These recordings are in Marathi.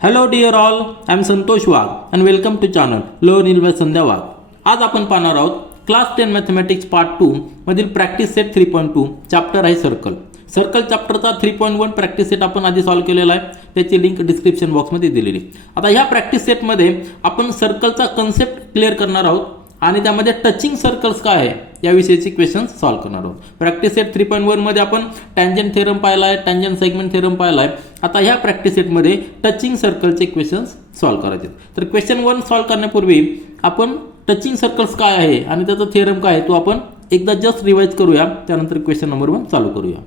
Hello dear all, I am Santosh Wagh and welcome to channel learn in by Sandhya Wagh. आज आपण पाहणार आहोत क्लास 10 मॅथमॅटिक्स पार्ट 2 मधील प्रॅक्टिस सेट 3.2 चॅप्टर आहे सर्कल. सर्कल चॅप्टरचा 3.1 प्रॅक्टिस सेट आपण आधी सॉल्व्ह केलेला आहे, त्याची लिंक डिस्क्रिप्शन बॉक्समध्ये दिलेली. आता ह्या प्रॅक्टिस सेटमध्ये आपण सर्कलचा कन्सेप्ट क्लिअर करणार आहोत आणि त्यामध्ये टचिंग सर्कल्स काय आहे याविषयीचे क्वेश्चन्स सॉल्व्ह करणार आहोत. प्रॅक्टिस सेट 3.1 मध्ये आपण टँजंट थेरम पाहिला आहे, टँजंट सेगमेंट थेरम पाहिला आहे. आता ह्या प्रॅक्टिस सेटमध्ये टचिंग सर्कलचे क्वेश्चन्स सॉल्व्ह करायचे. तर क्वेश्चन 1 सॉल्व्ह करण्यापूर्वी आपण टचिंग सर्कल्स काय आहे आणि त्याचा थेरम काय आहे तो आपण एकदा जस्ट रिवाइज करूया, त्यानंतर क्वेश्चन नंबर 1 चालू करूया.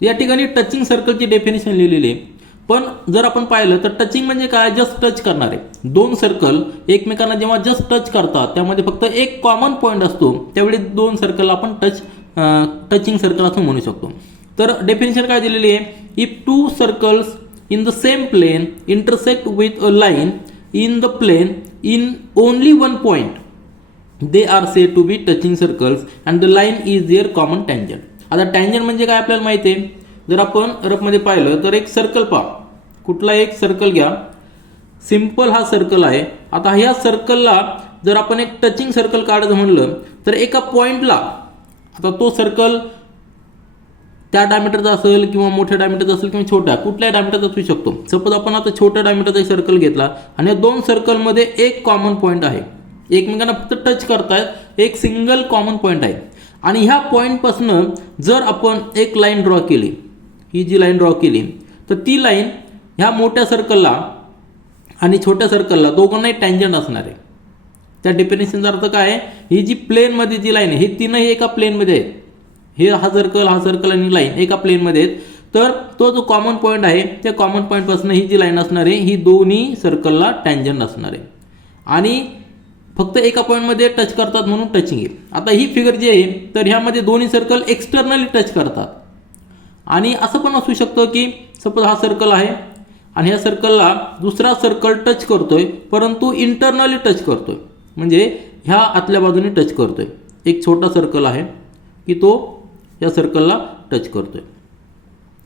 या ठिकाणी टचिंग सर्कलची डेफिनेशन लिहिलेली आहे, पण जर आपण पाहिलं तर टचिंग म्हणजे काय, जस्ट टच करणारे दोन सर्कल एकमेकांना जेव्हा जस्ट टच करतात त्यामध्ये फक्त एक कॉमन पॉईंट असतो, त्यावेळी दोन सर्कल आपण टचिंग सर्कल असं म्हणू शकतो. तर डेफिनेशन काय दिलेली आहे, if two circles in the same plane intersect with a line in the plane in only one point they are said to be touching circles and the line is their common tangent. आता टँजंट म्हणजे काय आपल्याला माहिती आहे, जर आपण रफमध्ये पाहिलं तर एक सर्कल पहा, कुठला एक सर्कल घ्या, सिंपल हा सर्कल आहे. आता ह्या सर्कलला जर आपण एक टचिंग सर्कल काढायचं म्हणलं तर एका पॉइंटला, आता तो सर्कल त्या डायमीटरचा असेल किंवा मोठ्या डायमीटरचा असेल किंवा छोट्या कुठल्याही डायमीटरचा असू शकतो. सपोज आपण आता छोट्या डायमीटरचा एक सर्कल घेतला आणि या दोन सर्कलमध्ये एक कॉमन पॉईंट आहे, एकमेकांना फक्त टच करतायत, एक सिंगल कॉमन पॉईंट आहे. आणि ह्या पॉईंटपासून जर आपण एक लाईन ड्रॉ केली, ही जी लाईन ड्रॉ केली तर ती लाईन ह्या मोठ्या सर्कलला आणि छोट्या सर्कलला दोघांनाही टँजंट असणार आहे. त्या डेफिनेशनचा अर्थ काय आहे, ही जी प्लेनमध्ये जी लाईन आहे ही तीनही एका प्लेनमध्ये आहेत, हे हा सर्कल आणि लाईन एका प्लेनमध्ये आहेत. तर तो जो कॉमन पॉईंट आहे त्या कॉमन पॉईंटपासून ही जी लाईन असणार आहे ही दोन्ही सर्कलला टँजंट असणार आहे आणि फक्त एका पॉईंटमध्ये टच करतात म्हणून टचिंग आहे. आता ही फिगर जी आहे तर ह्यामध्ये दोन्ही सर्कल एक्सटर्नली टच करतात आणि असं पण असू शकतं की सपोज हा सर्कल आहे आणि ह्या सर्कलला दुसरा सर्कल टच करतोय परंतु इंटरनली टच करतोय, म्हणजे ह्या आतल्या बाजूने टच करतोय. एक छोटा सर्कल आहे की तो या सर्कलला टच करतोय,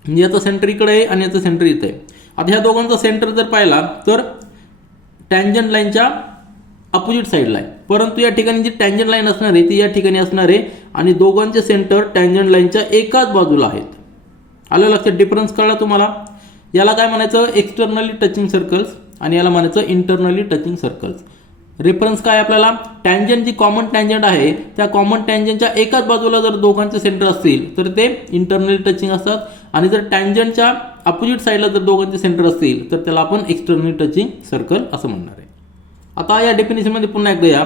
म्हणजे याचा सेंटर इकडे आहे आणि याचा सेंटर इथं आहे. आता ह्या दोघांचा सेंटर जर पाहिला तर टँजंट लाईनच्या अपोजिट साईडला आहे, परंतु या ठिकाणी जी टँजंट लाईन असणार आहे ती या ठिकाणी असणार आहे आणि दोघांचे सेंटर टँजंट लाईनच्या एकाच बाजूला आहेत. आलं लक्षात, डिफरन्स कळला तुम्हाला. याला काय म्हणायचं, एक्सटर्नली टचिंग सर्कल्स आणि याला म्हणायचं इंटरनली टचिंग सर्कल्स. रेफरन्स काय आपल्याला, टँजंट जी कॉमन टँजंट आहे त्या कॉमन टँजंटच्या एकाच बाजूला जर दोघांचे सेंटर असतील तर ते इंटरनली टचिंग असतात आणि जर टँजंटच्या अपोजिट साईडला जर दोघांचे सेंटर असतील तर त्याला आपण एक्सटर्नली टचिंग सर्कल असं म्हणणार आहे. आता या डेफिनेशनमध्ये पुन्हा एकदा या,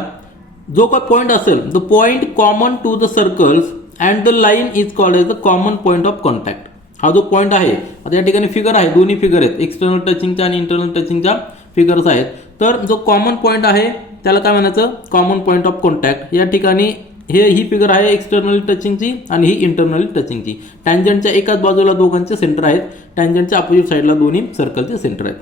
जो काय पॉईंट असेल the point common to the circles and the line is called as the common point of contact. हा जो पॉईंट आहे, आता या ठिकाणी फिगर आहे, दोन्ही फिगर आहेत, एक्सटर्नल टचिंगच्या आणि इंटरनल टचिंगच्या फिगर्स आहेत. तर जो कॉमन पॉईंट आहे त्याला काय म्हणायचं, कॉमन पॉईंट ऑफ कॉन्टॅक्ट. या ठिकाणी ही फिगर आहे एक्सटर्नली टचिंगची आणि ही इंटरनली टचिंगची. टँजंटच्या एकाच बाजूला दोघांचे सेंटर आहेत, टँजंटच्या अपोजिट साईडला दोन्ही सर्कलचे सेंटर आहेत.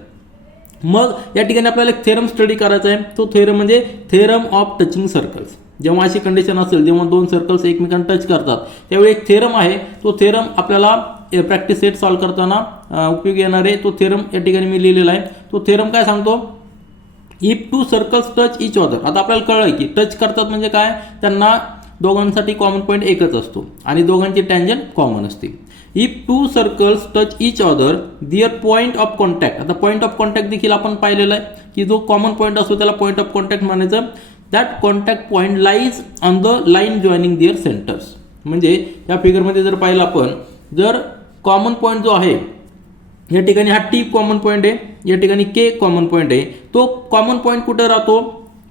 मग या ठिकाणी आपल्याला एक थेरम स्टडी करायचा आहे, तो थेरम म्हणजे थेरम ऑफ टचिंग सर्कल्स. जेव्हा अशी कंडिशन असेल, जेव्हा दोन सर्कल्स एकमेकांना टच करतात त्यावेळी एक थेरम आहे, तो थेरम आपल्याला प्रॅक्टिस सेट सॉल्व्ह करताना उपयोगी येणार आहे. तो थेरम या ठिकाणी मी लिहिलेला आहे. तो थेरम काय सांगतो, if two circles touch each other. आता आपल्याला कळलं की टच करतात म्हणजे काय, त्यांना दोघांसाठी कॉमन पॉईंट एकच असतो आणि दोघांची टँजंट कॉमन असते. If two circles touch each other their point of contact. आता पॉईंट ऑफ कॉन्टॅक्ट देखील आपण पाहिलेलं आहे की जो कॉमन पॉईंट असतो त्याला पॉईंट ऑफ कॉन्टॅक्ट म्हणायचं. That contact point lies on the line joining their centres. म्हणजे या फिगरमध्ये जर पाहिलं आपण, जर कॉमन पॉईंट जो आहे या ठिकाणी हा टी कॉमन पॉईंट आहे, या ठिकाणी के कॉमन पॉईंट आहे, तो कॉमन पॉईंट कुठे राहतो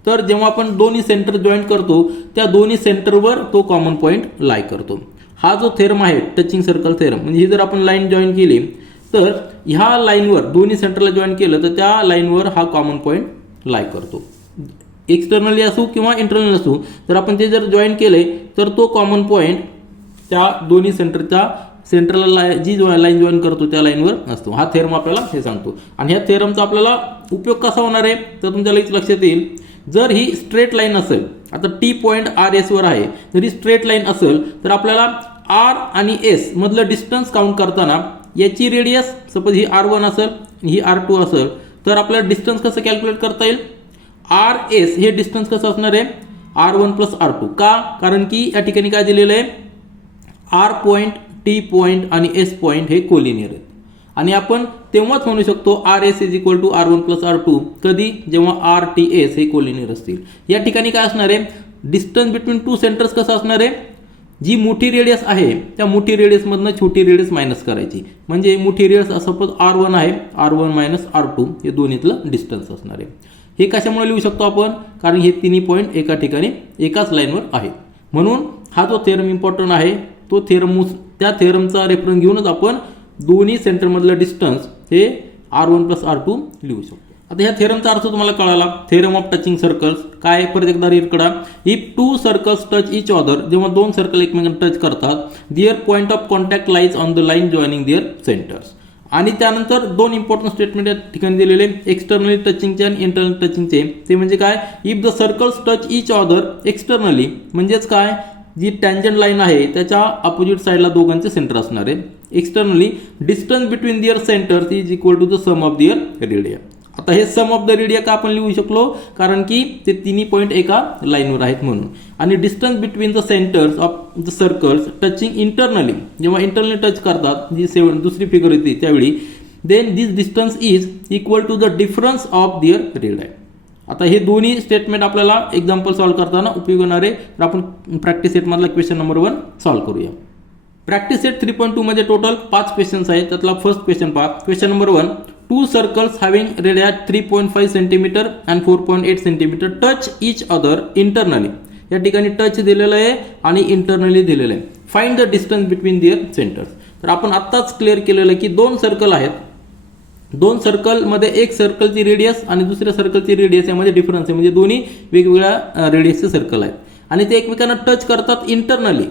तर जेव्हा आपण दोन्ही सेंटर जॉईन करतो त्या दोन्ही सेंटरवर तो कॉमन पॉईंट लाय करतो. हा जो थेरम आहे टचिंग सर्कल थेरम, म्हणजे ही जर आपण लाईन जॉईन केली तर ह्या लाईनवर दोन्ही सेंटरला जॉईन केलं तर त्या लाईनवर हा कॉमन पॉईंट लाय करतो. एक्सटर्नली असू किंवा इंटरनल असू, जर आपण ते जर जॉईन केले तर तो कॉमन पॉईंट त्या दोन्ही सेंटरला जी लाईन जॉईन करतो त्या लाईनवर असतो. हा थेरम आपल्याला हे सांगतो. आणि ह्या थेरमचा आपल्याला उपयोग कसा होणार आहे तर तुमच्या लगेच लक्षात येईल, जर ही स्ट्रेट लाईन असेल, आता टी पॉईंट आर एस वर आहे, जर ही स्ट्रेट लाईन असेल तर आपल्याला आर आणि एस मधलं डिस्टन्स काउंट करताना याची रेडियस, सपोज ही R1 असेल ही R2 असेल तर आपल्याला डिस्टन्स कसं कॅल्क्युलेट करता येईल, आर एस हे डिस्टन्स कसं असणार आहे, R1 प्लस R2. का, कारण की या ठिकाणी काय दिलेलं आहे, आर पॉईंट, टी पॉईंट आणि एस पॉईंट हे कोलिनियर आहेत आणि आपण तेव्हाच म्हणू शकतो R S is equal to R1 plus R2 कधी, जेव्हा आर टी एस हे कोलिनियर असतील. या ठिकाणी काय असणार आहे, डिस्टन्स बिटवीन टू सेंटर्स कसं असणार आहे, जी मोठी रेडियस आहे त्या मोठी रेडियसमधनं छोटी रेडियस मायनस करायची. म्हणजे मोठी रेडियस सपोज R1 आहे, R1 मायनस R2 हे दोन्हीतलं डिस्टन्स असणार आहे. हे कशामुळे लिहू शकतो आपण, कारण हे तिन्ही पॉईंट एका ठिकाणी एकाच लाईनवर आहेत. म्हणून हा जो थेरम इम्पॉर्टंट आहे तो थेरम, त्या थेरमचा रेफरन्स घेऊनच आपण दोन्ही सेंटरमधलं डिस्टन्स हे R1 प्लस R2 लिहू शकतो. आता ह्या थेरमचा अर्थ तुम्हाला कळाला. थेरम ऑफ टचिंग सर्कल्स काय, परत एकदा रीड करा. If two circles touch each other, जेव्हा दोन सर्कल एकमेकांना टच करतात, their point of contact lies on the line joining their centres. आणि त्यानंतर दोन इम्पॉर्टंट स्टेटमेंट या ठिकाणी दिलेले, एक्सटर्नली टचिंगचे आणि इंटरनल टचिंगचे. ते म्हणजे काय, if the circles touch each other externally, म्हणजेच काय, जी टँजंट लाईन आहे त्याच्या अपोजिट साईडला दोघांचे सेंटर असणार आहे. Externally distance between their centres is equal to the sum of their radii. आता हे सम ऑफ द रेडिया का आपण लिहू शकलो, कारण की ते तिन्ही पॉईंट एका लाईनवर आहेत म्हणून. आणि distance between the centres of the circles touching internally, when internally touch करतात, जी दुसरी फिगर येते त्यावेळी, then this distance is equal to the difference of their radii. आता हे दोन्ही स्टेटमेंट आपल्याला एक्झाम्पल सॉल्व्ह करताना उपयोग होणार आहे. तर आपण प्रॅक्टिस सेटमधला क्वेश्चन नंबर 1 सॉल्व्ह करूया. प्रॅक्टिस सेट 3.2 मध्ये टोटल 5 क्वेश्चन्स आहेत. त्यातला फर्स्ट क्वेश्चन पहा. Question number 1, two circles having radii 3.5 centimetre and 4.8 centimetre touch each other internally. या ठिकाणी टच दिलेलं आहे आणि इंटरनली दिलेलं आहे. Find the distance between their centres. तर आपण आत्ताच क्लिअर केलेलं आहे की दोन सर्कल आहेत, दोन सर्कलमध्ये एक सर्कलची रेडियस आणि दुसऱ्या सर्कलची रेडियस यामध्ये डिफरन्स आहे. म्हणजे दोन्ही वेगवेगळ्या रेडियसचे सर्कल आहेत आणि ते एकमेकांना टच करतात इंटरनली.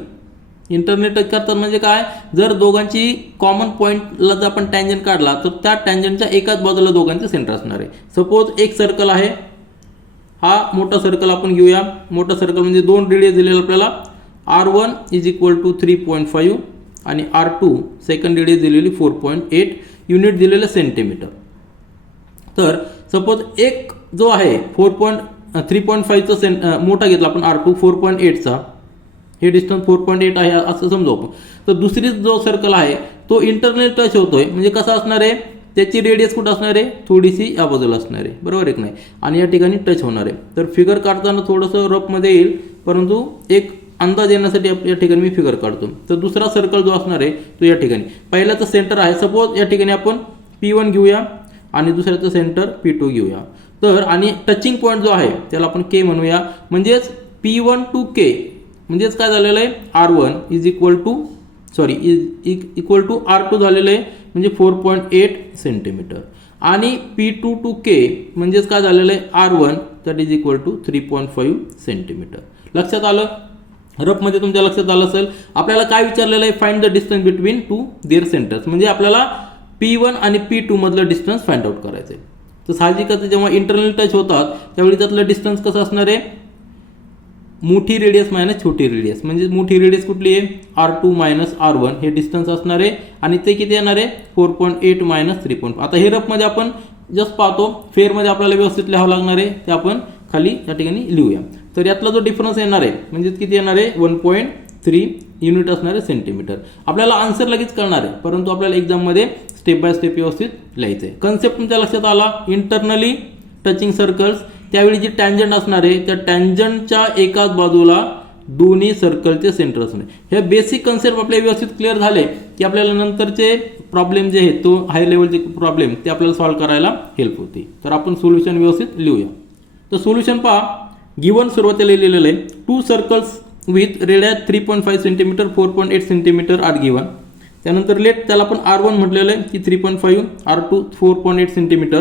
इंटरनली टच करतात म्हणजे काय, जर दोघांची कॉमन पॉईंटला जर आपण टँजंट काढला तर त्या टँजंटच्या एकाच बाजूला दोघांचे सेंटर असणार आहे. सपोज एक सर्कल आहे, हा मोठा सर्कल आपण घेऊया. मोठा सर्कल म्हणजे दोन रेडियस दिलेला आपल्याला, R1 इज इक्वल टू 3.5 आणि R2 सेकंड रेडियस दिलेली 4.8, युनिट दिलेलं सेंटीमीटर. तर सपोज एक जो आहे 3.5चा मोठा घेतला आपण R2, 4.8चा, हे डिस्टन्स 4.8 आहे असं समजू आपण. तर दुसरी जो सर्कल आहे तो इंटरनल टच होतोय, म्हणजे कसा असणार आहे, त्याची रेडियस कुठं असणार आहे, थोडीशी या बाजूला असणार आहे, बरोबर आहे की नाही, आणि या ठिकाणी टच होणार आहे. तर फिगर काढताना थोडंसं रफमध्ये येईल, परंतु एक अंदाज येण्यासाठी या ठिकाणी मी फिगर काढतो. तर दुसरा सर्कल जो असणार आहे तो या ठिकाणी, पहिल्याचं सेंटर आहे, सपोज या ठिकाणी आपण P1 घेऊया आणि दुसऱ्याचं सेंटर P2 घेऊया. तर आणि टचिंग पॉईंट जो आहे त्याला आपण K म्हणूया. म्हणजेच P1 टू K म्हणजेच काय झालेलं आहे, R1 is equal to R2 झालेलं आहे, म्हणजे 4.8 सेंटीमीटर. आणि P2 टू K म्हणजेच काय झालेलं आहे, R1 that is equal to 3.5 centimetre. लक्षात आलं, रफमध्ये तुमच्या लक्षात आलं असेल. आपल्याला काय विचारलेलं आहे, find the distance between two their centres. म्हणजे आपल्याला P1 आणि P2 मधलं डिस्टन्स फाइंड आउट करायचं आहे. तर साहजिकच जेव्हा इंटरनल टच होतात त्यावेळी त्यातलं डिस्टन्स कसं असणार आहे, मोठी रेडियस मायनस छोटी रेडियस. म्हणजे मोठी रेडियस कुठली आहे, R2 मायनस R1 हे डिस्टन्स असणार आहे आणि ते किती येणार आहे, 4.8 मायनस 3.5. आता हे रफमध्ये आपण जस्ट पाहतो, फेअरमध्ये आपल्याला व्यवस्थित लिहावं लागणार आहे, ते आपण खाली या ठिकाणी लिहूया. तर यातला जो डिफरन्स येणार आहे म्हणजे किती येणार आहे, 1.3 युनिट असणार आहे सेंटीमीटर. आपल्याला आन्सर लगेच कळणार आहे, परंतु आपल्याला एक्झाममध्ये स्टेप बाय स्टेप व्यवस्थित लिहायचं आहे. कन्सेप्ट तुमच्या लक्षात आला. इंटरनली टचिंग सर्कल्स, त्यावेळी जी टँजंट असणार आहे त्या टँजंटच्या एकाच बाजूला दोन्ही सर्कलचे सेंटर असणे. हे बेसिक कन्सेप्ट आपले व्यवस्थित क्लिअर झाले की आपल्याला नंतरचे प्रॉब्लेम जे आहेत, तो हाय लेवलचे प्रॉब्लेम ते आपल्याला सॉल्व्ह करायला हेल्प होते. तर आपण सोल्युशन व्यवस्थित लिहूया. तर सोल्युशन पहा, गिवन सुरुवातीला लिहिलेलं आहे, two circles with radii 3.5 centimetre 4.8 centimetre are given. त्यानंतर लेट त्याला आपण R1 म्हटलेलं आहे की 3.5, R2 4.8 centimetre.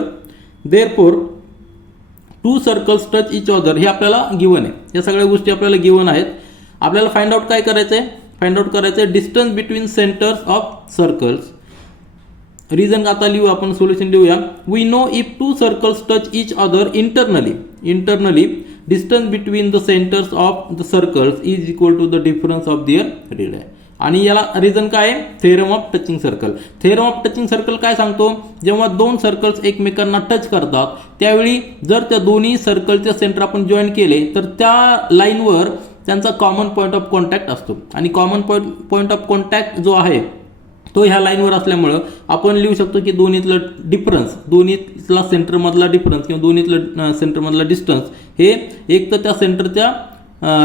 Therefore two circles touch each other, हे आपल्याला गिवन आहे. या सगळ्या गोष्टी आपल्याला गिवन आहेत. आपल्याला फाइंड आउट काय करायचं आहे, फाइंड आउट करायचं आहे distance between centres of circles. Reason आता लिहू, आपण सोल्युशन लिहूया. We know if two circles touch each other internally distance between the centres of the circles is equal to the difference of their radii. आणि याला रिझन काय आहे, theorem of touching circle. Theorem of touching circle काय सांगतो, जेव्हा दोन सर्कल्स एकमेकांना टच करतात त्यावेळी जर त्या दोन्ही सर्कलचे सेंटर आपण जॉईन केले तर त्या लाईनवर त्यांचा कॉमन पॉईंट ऑफ कॉन्टॅक्ट असतो आणि कॉमन पॉईंट ऑफ कॉन्टॅक्ट जो आहे तो ह्या लाईनवर असल्यामुळं आपण लिहू शकतो की दोन्हीतलं डिफरन्स, दोन्हीतला सेंटरमधला डिफरन्स किंवा दोन्हीतलं सेंटरमधला डिस्टन्स हे एक तर त्या सेंटरच्या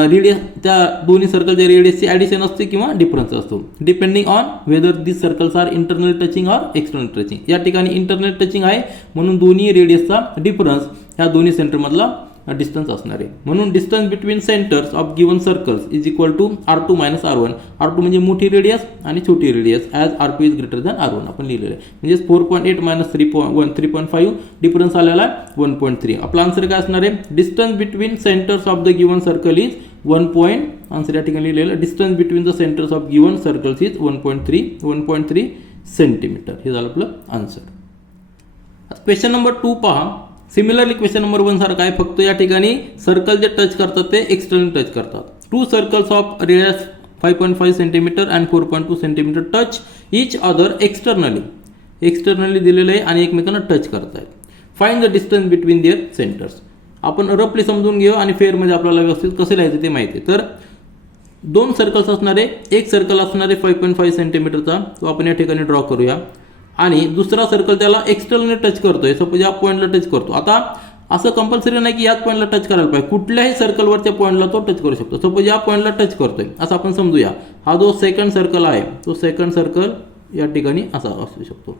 रेडियस, त्या दोन्ही सर्कलच्या रेडियसची ॲडिशन असते किंवा डिफरन्स असतो, depending on whether this circles are internal touching or external touching. या ठिकाणी इंटरनल टचिंग आहे म्हणून दोन्ही रेडियसचा डिफरन्स ह्या दोन्ही सेंटरमधला डिस्टन्स असणार आहे. म्हणून distance between centres of given circles is equal to R2 minus R1. R2 म्हणजे मोठी रेडियस आणि छोटी radius as R2 is greater than R1 आपण लिहिलेलं आहे. म्हणजे 4.8 मायनस 3.5 डिफरन्स आलेला आहे 1.3. आपला आन्सर काय असणार आहे, distance between centres of the given circle is 1. Answer या ठिकाणी लिहिलेलं distance between the centres of given circles is 1.3 centimetre. हे झालं आपलं आन्सर. क्वेश्चन नंबर 2 पहा. सिमिलरली क्वेश्चन नंबर 1 सारखा आहे, फक्त या ठिकाणी सर्कल जे टच करतात ते एक्सटर्नल टच करतात. Two circles of radius 5.5 centimetre and 4.2 centimetre touch each other externally दिलेलं आहे आणि एकमेकांना टच करत आहेत. Find the distance between their centres. आपण रफली समजून घेऊ आणि फेअरमध्ये आपल्याला व्यवस्थित कसं लिहायचं ते माहिती आहे. तर दोन सर्कल्स असणारे, एक सर्कल असणारे 5.5 सेंटीमीटरचा, तो आपण या ठिकाणी ड्रॉ करूया आणि दुसरा सर्कल त्याला एक्सटर्नली टच करतोय, सपोज या पॉईंटला टच करतो. आता असं कंपल्सरी नाही की याच पॉईंटला टच करायला पाहिजे, कुठल्याही सर्कलवरच्या पॉईंटला तो टच करू शकतो. सपोज या पॉईंटला टच करतोय असं आपण समजूया. हा जो सेकंड सर्कल आहे तो सेकंड सर्कल या ठिकाणी असा असू शकतो.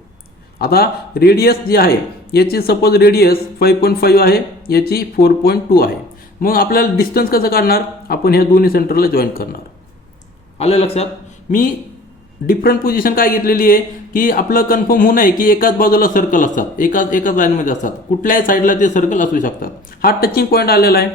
आता रेडियस जी आहे याची सपोज रेडियस 5.5 आहे, याची 4.2 आहे. मग आपल्याला डिस्टन्स कसं काढणार, आपण ह्या दोन्ही सेंटरला जॉईन करणार. आलं लक्षात. मी डिफरंट पोझिशन काय घेतलेली आहे की आपलं कन्फर्म होऊ नये की एकाच बाजूला सर्कल असतात, एकाच लाईनमध्ये असतात, कुठल्याही साईडला ते सर्कल असू शकतात. हा टचिंग पॉईंट आलेला आहे.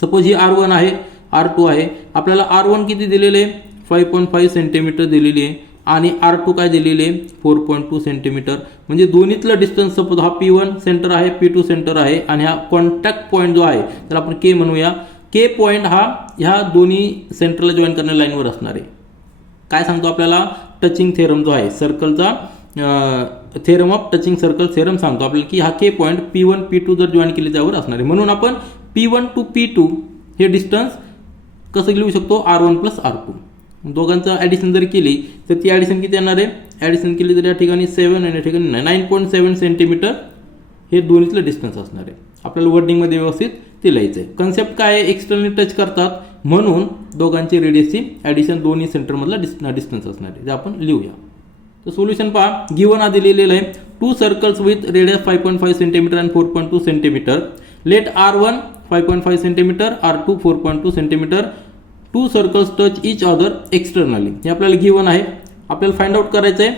सपोज ही R1 आहे, R2 आहे. आपल्याला R1 किती दिलेले आहे, 5.5 सेंटीमीटर दिलेली आहे आणि R2 काय दिलेली आहे, 4.2 सेंटीमीटर. म्हणजे दोन्हीतलं डिस्टन्स, सपोज हा P1 सेंटर आहे, P2 सेंटर आहे आणि हा कॉन्टॅक्ट पॉईंट जो आहे त्याला आपण K म्हणूया. K पॉईंट हा ह्या दोन्ही सेंटरला जॉईन करणाऱ्या लाईनवर असणार आहे. काय सांगतो आपल्याला, टचिंग थेरम जो आहे सर्कलचा, theorem of touching circle theorem सांगतो आपल्याला की हा K पॉईंट P1 P2 जर जॉईन केले त्यावर असणार आहे. म्हणून आपण P1 टू P2 हे डिस्टन्स कसं लिहू शकतो, R1 प्लस R2. दोघांचं ॲडिशन जर केली तर ती ॲडिशन किती येणार आहे, ॲडिशन केली तर या ठिकाणी 7 आणि या ठिकाणी 9.7 सेंटीमीटर हे दोन्हीतलं डिस्टन्स असणार आहे. आपल्याला वर्डिंगमध्ये व्यवस्थित ते लिहायचं आहे. कन्सेप्ट काय आहे, एक्सटर्नली टच करतात म्हणून दोघांची रेडियसची ॲडिशन दोन्ही सेंटरमधला डिस्टन्स असणार आहे, जे आपण लिहूया. तर सोल्युशन पहा. गिवन आधी लिहिलेलं आहे, two circles with radius 5.5 centimetre and 4.2 centimetre. Let R1 5.5 centimetre, R2 4.2 centimetre. Two circles touch each other externally. हे आपल्याला गिवन आहे. आपल्याला फाइंड आउट करायचं आहे,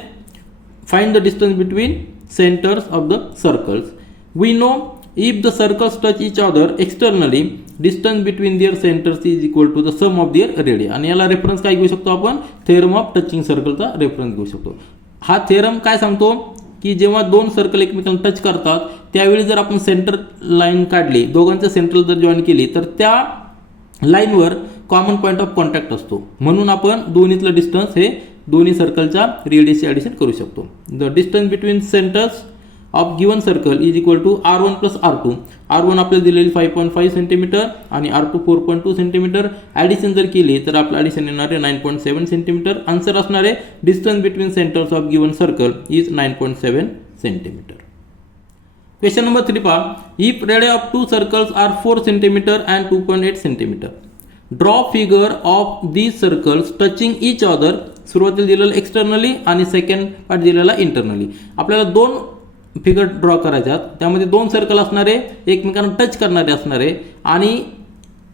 find the distance between centres of the circles. We know if the circles touch each other externally, distance between their centers is equal to the sum of their radii. आणि याला रेफरन्स काय घेऊ शकतो आपण, थेरम ऑफ टचिंग सर्कलचा रेफरन्स घेऊ शकतो. हा थेरम काय सांगतो की जेव्हा दोन सर्कल एकमेकांना टच करतात त्यावेळी जर आपण सेंटर लाईन काढली, दोघांच्या सेंट्रल जर जॉईन केली तर त्या लाईनवर कॉमन पॉईंट ऑफ कॉन्टॅक्ट असतो. म्हणून आपण दोन्हीतलं डिस्टन्स हे दोन्ही सर्कलच्या रेडियसचे ॲडिशन करू शकतो. The distance between centres of given circle is equal to R1 plus R2. R1 आपल्याला दिलेली 5.5 सेंटीमीटर आणि R2 4.2 सेंटीमीटर. ॲडिशन जर केली तर आपलं ॲडिशन येणार आहे 9.7 सेंटीमीटर. आन्सर असणार आहे distance between centres of given circle is 9.7 centimetre. Question number 3 पहा. If radius of two circles are 4 centimetre and 2.8 centimetre. Draw figure of these circles touching each other. सुरुवातीला दिलेलं एक्सटर्नली आणि सेकंड पार्ट दिलेला इंटरनली. आपल्याला दोन फिगर ड्रॉ करायच्यात, त्यामध्ये दोन सर्कल असणारे, एकमेकांना टच करणारे असणारे आणि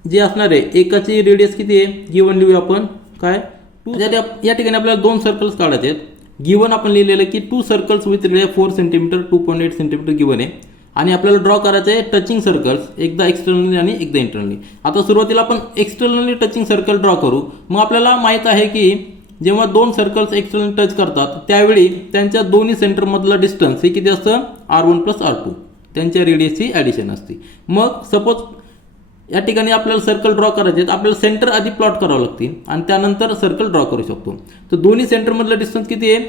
जे असणारे एकाची रेडियस किती आहे गिवन लिहूया आपण काय 2. या ठिकाणी आपल्याला दोन सर्कल्स काढायचे आहेत. गिवन आपण लिहिलेलं की to circles with radius 4 centimetre 2.8 centimetre given आहे आणि आपल्याला ड्रॉ करायचे आहे टचिंग सर्कल्स, एकदा एक्सटर्नली आणि एकदा इंटरनली. आता सुरुवातीला आपण एक्सटर्नली टचिंग सर्कल ड्रॉ करू. मग आपल्याला माहित आहे की जेव्हा दोन सर्कल्स एक्सटर्नल टच करतात त्यावेळी त्यांच्या दोन्ही सेंटरमधला डिस्टन्स हे किती असतं, R1 प्लस R2. त्यांच्या रेडियसची ॲडिशन असते. मग सपोज या ठिकाणी आपल्याला सर्कल ड्रॉ करायचे आहेत, आपल्याला सेंटर आधी प्लॉट करावं लागतील आणि त्यानंतर सर्कल ड्रॉ करू शकतो. तर दोन्ही सेंटरमधलं डिस्टन्स किती आहे,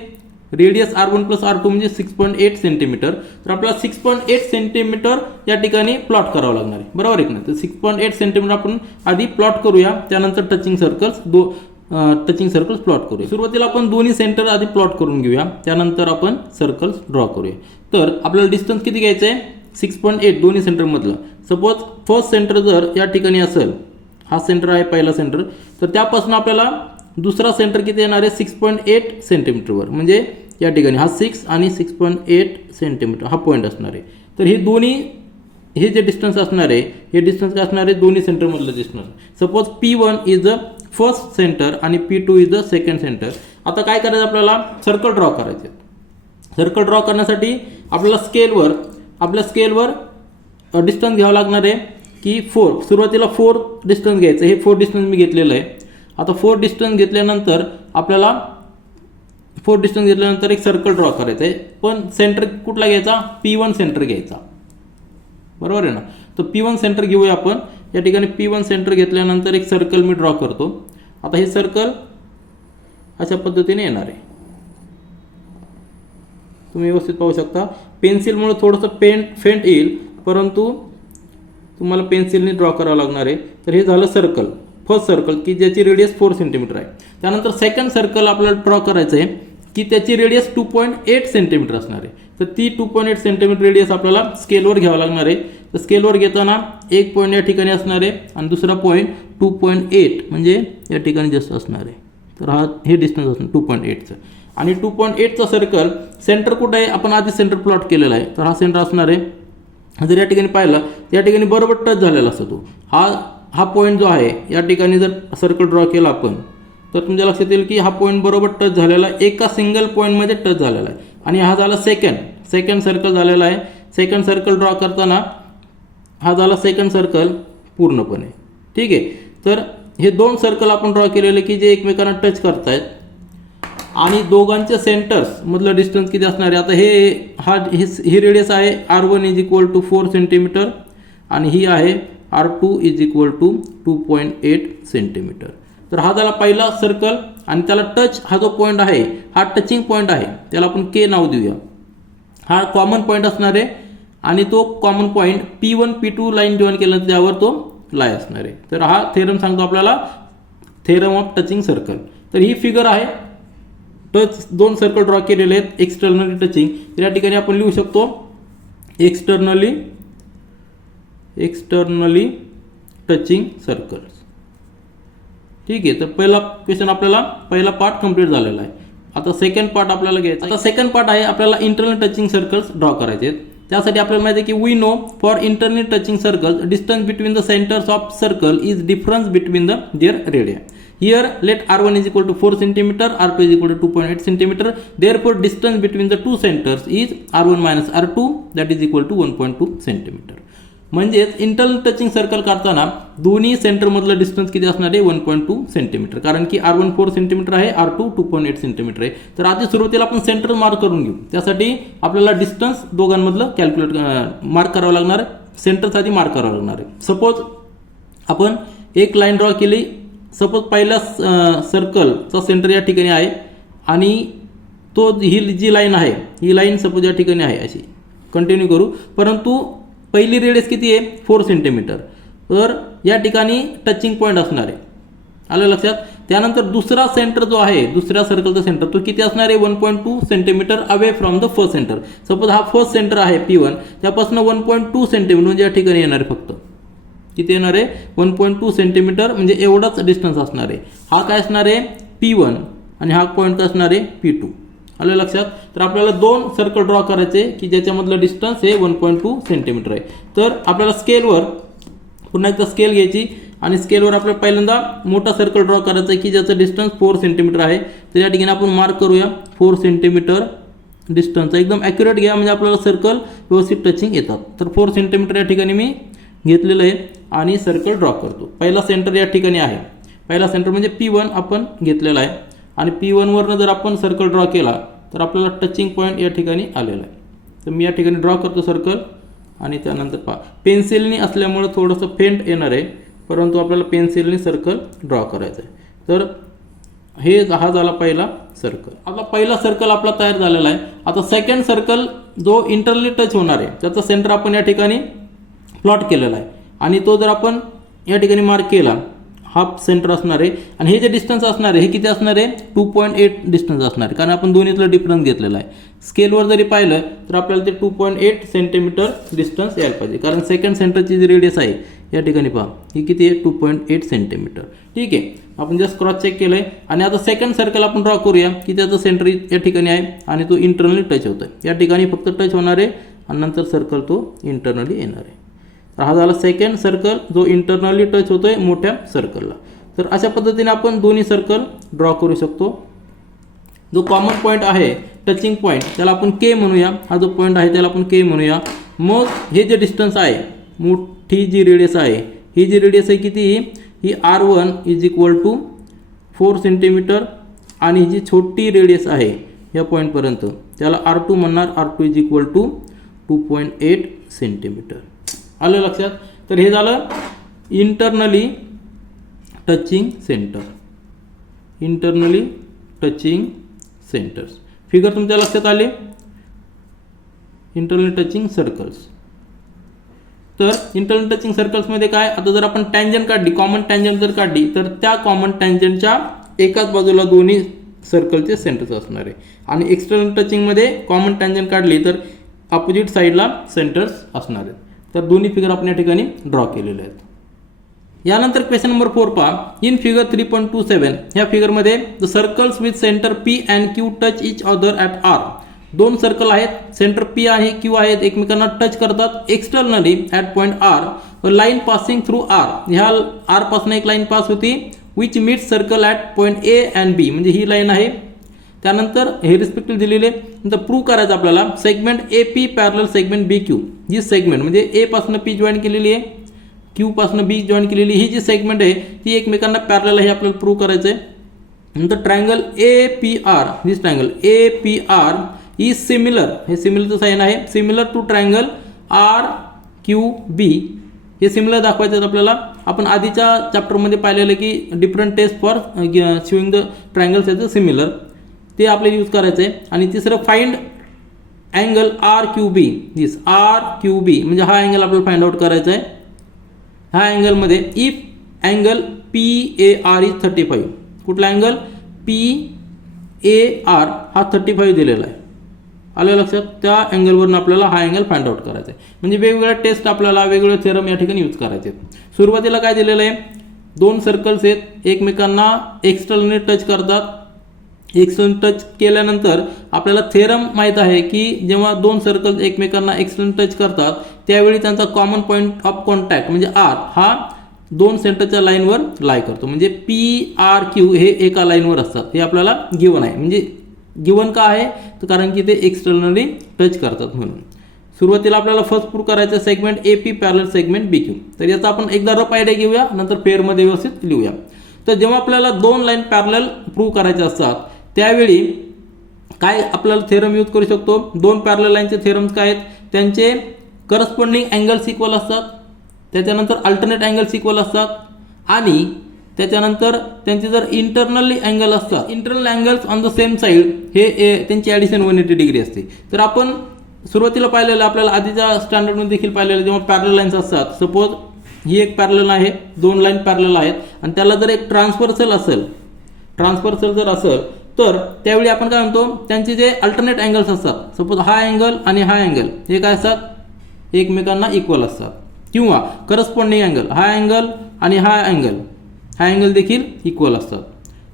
रेडियस R1 प्लस R2 म्हणजे 6.8 सेंटीमीटर. तर आपल्याला 6.8 सेंटीमीटर या ठिकाणी प्लॉट करावं लागणार आहे, बरोबर आहे ना. तर 6.8 सेंटीमीटर आपण आधी प्लॉट करूया, त्यानंतर टचिंग सर्कल्स प्लॉट करूया. सुरुवातीला आपण दोन्ही सेंटर आधी प्लॉट करून घेऊया, त्यानंतर आपण सर्कल्स ड्रॉ करूया. तर आपल्याला डिस्टन्स किती घ्यायचं आहे, 6.8 दोन्ही सेंटरमधलं. सपोज फर्स्ट सेंटर जर या ठिकाणी असेल, हा सेंटर आहे पहिला सेंटर, तर त्यापासून आपल्याला दुसरा सेंटर किती येणार आहे, 6.8 सेंटीमीटरवर. म्हणजे या ठिकाणी हा 6 आणि 6.8 सेंटीमीटर हा पॉईंट असणार आहे. तर हे दोन्ही हे जे डिस्टन्स असणार आहे, हे डिस्टन्स काय असणार आहे, दोन्ही सेंटरमधलं distance. Suppose P1 is the first centre आणि P2 is the second centre. आता काय करायचं, आपल्याला सर्कल ड्रॉ करायचे. सर्कल ड्रॉ करण्यासाठी आपल्याला स्केलवर डिस्टन्स घ्यावं लागणार आहे की 4. सुरुवातीला 4 डिस्टन्स घ्यायचं, हे 4 डिस्टन्स मी घेतलेलं आहे. आता 4 डिस्टन्स घेतल्यानंतर आपल्याला 4 डिस्टन्स घेतल्यानंतर एक सर्कल ड्रॉ करायचं आहे, पण सेंटर कुठला घ्यायचा, P1 सेंटर घ्यायचा, बरोबर आहे ना. तर P1 सेंटर घेऊया आपण. या ठिकाणी P1 सेंटर घेतल्यानंतर एक सर्कल मी ड्रॉ करतो. आता हे सर्कल अशा पद्धतीने येणार आहे, तुम्ही व्यवस्थित पाहू शकता. पेन्सिलमुळे थोडंसं फेंट येईल, परंतु तुम्हाला पेन्सिलने ड्रॉ करावं लागणार आहे. तर हे झालं सर्कल, फर्स्ट सर्कल की ज्याची रेडियस 4 सेंटीमीटर आहे. त्यानंतर सेकंड सर्कल आपल्याला ड्रॉ करायचं आहे की त्याची रेडियस 2.8 सेंटीमीटर असणार आहे. तर ती 2.8 सेंटीमीटर रेडियस आपल्याला स्केलवर घ्यावं लागणार आहे. तर स्केलवर घेताना एक पॉईंट या ठिकाणी असणार आहे आणि दुसरा पॉईंट 2.8 म्हणजे या ठिकाणी जास्त असणार आहे. तर हे डिस्टन्स असणार 2.8चं. आणि 2.8चा सर्कल सेंटर कुठं आहे, आपण आधी सेंटर प्लॉट केलेला आहे. तर हा सेंटर असणार आहे. जर या ठिकाणी पाहिलं, या ठिकाणी बरोबर टच झालेला असतो तो. हा पॉईंट जो आहे, या ठिकाणी जर सर्कल ड्रॉ केला आपण, तर तुमच्या लक्षात येईल की हा पॉईंट बरोबर टच झालेला आहे, एका सिंगल पॉईंटमध्ये टच झालेला आहे. आणि हा झाला सेकंड सर्कल झालेला आहे. सेकंड सर्कल ड्रॉ करताना हा झाला सेकंड सर्कल पूर्णपणे, ठीक आहे. तर हे 2 सर्कल आपण ड्रॉ केलेले की जे एकमेकांना टच करतायत आणि दोघांच्या सेंटर्स मधलं डिस्टन्स किती असणार आहे. आता ही रेडियस आहे R1 is equal to 4 centimetre आणि ही आहे R2 is equal to 2.8 centimetre. तर हा झाला पहिला सर्कल आणि त्याला टच हा जो पॉईंट आहे, हा टचिंग पॉईंट आहे, त्याला आपण K नाव देऊया. हा कॉमन पॉईंट असणार आहे आणि तो common point P1 P2 line join केल्यानंतर त्यावर तो लाय असणार आहे. तर हा थेरम सांगतो आपल्याला, थेरम ऑफ टचिंग सर्कल. तर ही फिगर आहे, टच 2 सर्कल ड्रॉ केलेले आहेत एक्सटर्नली टचिंग. तर या ठिकाणी आपण लिहू शकतो एक्सटर्नली टचिंग सर्कल्स, ठीक आहे. तर पहिला क्वेश्चन आपल्याला पहिला पार्ट कंप्लीट झालेला आहे. आता सेकंड पार्ट आपल्याला घ्यायचा. आता सेकंड पार्ट आहे, आपल्याला इंटरनल टचिंग सर्कल्स ड्रॉ करायचे आहेत. त्यासाठी आपल्याला माहिती आहे की we know for internal touching circles distance between the centres of circle is difference between the their radii. Here let R1 is equal to 4 cm, R2 is equal to 2.8 cm. Therefore, distance between the two centers is R1 minus R2 that is equal to 1.2 cm. म्हणजेच इंटरनल टचिंग सर्कल करताना दोन्ही सेंटरमधलं डिस्टन्स किती असणार आहे, 1.2 सेंटीमीटर. कारण की R1 4 सेंटीमीटर आहे, R2 2.8 सेंटीमीटर आहे. तर आधी सुरुवातीला आपण सेंटर मार्क करून घेऊ. त्यासाठी आपल्याला डिस्टन्स दोघांमधलं मार्क करावं लागणार आहे, सेंटरचा आधी मार्क करावं लागणार आहे. सपोज आपण एक लाईन ड्रॉ केली. सपोज पहिल्या सर्कलचा सेंटर या ठिकाणी आहे आणि ही जी लाईन आहे, ही लाईन सपोज या ठिकाणी आहे, अशी कंटिन्यू करू. परंतु पहिली रेडियस किती आहे, 4 सेंटीमीटर. तर या ठिकाणी टचिंग पॉईंट असणार आहे, आलं लक्षात. त्यानंतर दुसरा सेंटर जो आहे, दुसऱ्या सर्कलचा सेंटर, तो किती असणार आहे, 1.2 centimetre away from the first centre. Suppose हा फर्स्ट सेंटर आहे P1, त्यापासून 1.2 सेंटीमीटर म्हणजे या ठिकाणी येणार आहे. फक्त किती येणार आहे, 1.2 सेंटीमीटर, म्हणजे एवढाच डिस्टन्स असणार आहे. हा काय असणार आहे, P1 आणि हा पॉईंट काय असणार आहे, P2. आलं लक्षात. तर आपल्याला 2 सर्कल ड्रॉ करायचे की ज्याच्यामधलं डिस्टन्स हे 1.2 सेंटीमीटर आहे. तर आपल्याला स्केलवर पुन्हा एकदा स्केल घ्यायची आणि स्केलवर आपल्याला पहिल्यांदा मोठा सर्कल ड्रॉ करायचा आहे की ज्याचं डिस्टन्स 4 सेंटीमीटर आहे. तर या ठिकाणी आपण मार्क करूया 4 सेंटीमीटर डिस्टन्स. एकदम ॲक्युरेट घ्या म्हणजे आपल्याला सर्कल व्यवस्थित टचिंग येतात. तर 4 सेंटीमीटर या ठिकाणी मी घेतलेलं आहे आणि सर्कल ड्रॉ करतो. पहिला सेंटर या ठिकाणी आहे, पहिला सेंटर म्हणजे P1 आपण घेतलेला आहे आणि P1 वरनं जर आपण सर्कल ड्रॉ केला तर आपल्याला टचिंग पॉईंट या ठिकाणी आलेला आहे. तर मी या ठिकाणी ड्रॉ करतो सर्कल आणि त्यानंतर पहा पेन्सिलनी असल्यामुळं थोडंसं फेंट येणार आहे, परंतु आपल्याला पेन्सिलनी सर्कल ड्रॉ करायचं आहे. तर हा झाला पहिला सर्कल. आता पहिला सर्कल आपला तयार झालेला आहे. आता सेकंड सर्कल जो इंटरनली टच होणार आहे त्याचा सेंटर आपण या ठिकाणी प्लॉट केलेला आहे आणि तो जर आपण या ठिकाणी मार्क केला, हाफ सेंटर असणार आहे आणि हे जे डिस्टन्स असणार आहे हे किती असणार आहे 2.8 डिस्टन्स असणार आहे, कारण आपण दोन्हीतलं डिफरन्स घेतलेला आहे. स्केलवर जरी पाहिलं तर आपल्याला ते 2.8 सेंटीमीटर डिस्टन्स यायला पाहिजे, कारण सेकंड सेंटरची जी रेडियस आहे या ठिकाणी पहा ही किती आहे 2.8 सेंटीमीटर. ठीक आहे, आपण जस्ट क्रॉस चेक केलं आहे आणि आता सेकंड सर्कल आपण ड्रॉ करूया की त्याचं सेंटर या ठिकाणी आहे आणि तो इंटरनली टच होतो आहे. या ठिकाणी फक्त टच होणार आहे आणि नंतर सर्कल तो इंटरनली येणार आहे. तर हा झाला सेकंड सर्कल जो इंटरनली टच होतोय मोठ्या सर्कलला. तर अशा पद्धतीने आपण दोन्ही सर्कल ड्रॉ करू शकतो. जो कॉमन पॉईंट आहे टचिंग पॉईंट त्याला आपण के म्हणूया, हा जो पॉईंट आहे त्याला आपण के म्हणूया. मग हे जे डिस्टन्स आहे, मोठी जी रेडियस आहे, ही जी रेडियस आहे किती, ही R1 is equal to 4 centimetre आणि ही जी छोटी रेडियस आहे या पॉईंटपर्यंत त्याला R2 म्हणणार. R2 is equal to 2.8 centimetre. आलं लक्षात. तर हे झालं internally touching centre. Internally touching centres figure तुमच्या लक्षात आले. Internally touching circles. तर इंटरनल टचिंग सर्कल्समध्ये काय, आता जर आपण टँजंट काढली, कॉमन टँजंट जर काढली तर त्या कॉमन टँजंटच्या एकाच बाजूला दोन्ही सर्कलचे सेंटर्स असणार आहे आणि एक्सटर्नल टचिंगमध्ये कॉमन टँजंट काढली तर अपोजिट साईडला सेंटर्स असणार आहेत. तर दोन्ही फिगर आपण या ठिकाणी ड्रॉ केलेले आहेत. यानंतर क्वेश्चन नंबर 4 पहा. इन फिगर 3.27 ह्या फिगरमध्ये the circles with centre P and Q touch each other at R. दोन सर्कल आहेत, सेंटर P आणि Q आहेत, एकमेकांना टच करतात externally at point R. Line passing through R. ह्या R पासून एक लाईन पास होती which meet circle at point A and B, म्हणजे ही लाईन आहे. त्यानंतर हे रिस्पेक्टिव्ह दिलेले. नंतर प्रूव्ह करायचं आपल्याला segment AP parallel segment BQ. जी सेगमेंट म्हणजे A पासून P जॉईन केलेली आहे, Q पासून B जॉईन केलेली, ही जी सेगमेंट आहे ती एकमेकांना पॅरलल आहे, आपल्याला प्रूव्ह करायचं आहे. नंतर triangle APR, this triangle APR is similar, हे सिमिलरचं साइन आहे, सिमिलर टू ट्रायंगल RQB. हे सिमिलर दाखवायचं आहे आपल्याला. आपण आधीच्या चॅप्टरमध्ये पाहिलेलं की different test for showing the triangles as a similar, ते आपल्याला यूज करायचं आहे. आणि तिसरं find angle RQB. This RQB म्हणजे हा अँगल आपल्याला फाइंड आउट करायचा आहे. ह्या अँगलमध्ये इफ अँगल PAR इज 35, कुठला अँगल PAR हा 35 दिलेला आहे. आलं लक्षात. त्या अँगलवरून आपल्याला हा अँगल फाइंड आउट करायचा आहे. म्हणजे वेगवेगळ्या टेस्ट आपल्याला वेगवेगळे थेरम या ठिकाणी यूज करायचे आहेत. सुरुवातीला काय दिलेलं आहे, दोन सर्कल्स आहेत, एकमेकांना एक्सटर्नली टच करतात. एक्सटर्नल टच केल्यानंतर आपल्याला थेरम माहीत आहे की जेव्हा दोन सर्कल्स एकमेकांना एक्सटर्नल टच करतात त्यावेळी त्यांचा कॉमन पॉईंट ऑफ कॉन्टॅक्ट म्हणजे R हा दोन सेंटरच्या लाईनवर लाय करतो. म्हणजे PRQ हे एका लाईनवर असतात, हे आपल्याला गिवन आहे. म्हणजे गिवन का आहे तर कारण की ते एक्सटर्नली टच करतात म्हणून. सुरुवातीला आपल्याला फर्स्ट प्रूव्ह करायचं segment AP parallel segment BQ. तर याचा आपण एकदा रफ आयडिया घेऊया, नंतर पेअरमध्ये व्यवस्थित लिहूया. तर जेव्हा आपल्याला दोन लाईन पॅरलल प्रूव्ह करायचे असतात त्यावेळी काय आपल्याला थेरम यूज करू शकतो. दोन पॅरलल लाईनचे थेरम्स काय आहेत, त्यांचे करस्पॉन्डिंग अँगल्स इक्वल असतात, त्याच्यानंतर अल्टरनेट अँगल्स इक्वल असतात आणि त्याच्यानंतर त्यांचे जर इंटरनली अँगल असतात, internal angles on the same side, हे त्यांची ॲडिशन 180 डिग्री असते. तर आपण सुरुवातीला पाहिलेलं, आपल्याला आधीच्या स्टँडर्डमध्ये देखील पाहिलेलं, जेव्हा पॅरलल लाईन्स असतात, सपोज ही एक पॅरलल आहे, दोन लाईन पॅरलल आहेत आणि त्याला जर एक ट्रान्सव्हर्सल असेल, ट्रान्सव्हर्सल जर असेल तर त्यावेळी आपण काय म्हणतो, त्यांचे जे अल्टरनेट अँगल्स असतात, सपोज हा अँगल आणि हा अँगल हे काय असतात, एकमेकांना इक्वल असतात. किंवा करस्पॉन्डिंग अँगल, हा अँगल आणि हा अँगल देखील इक्वल असतात.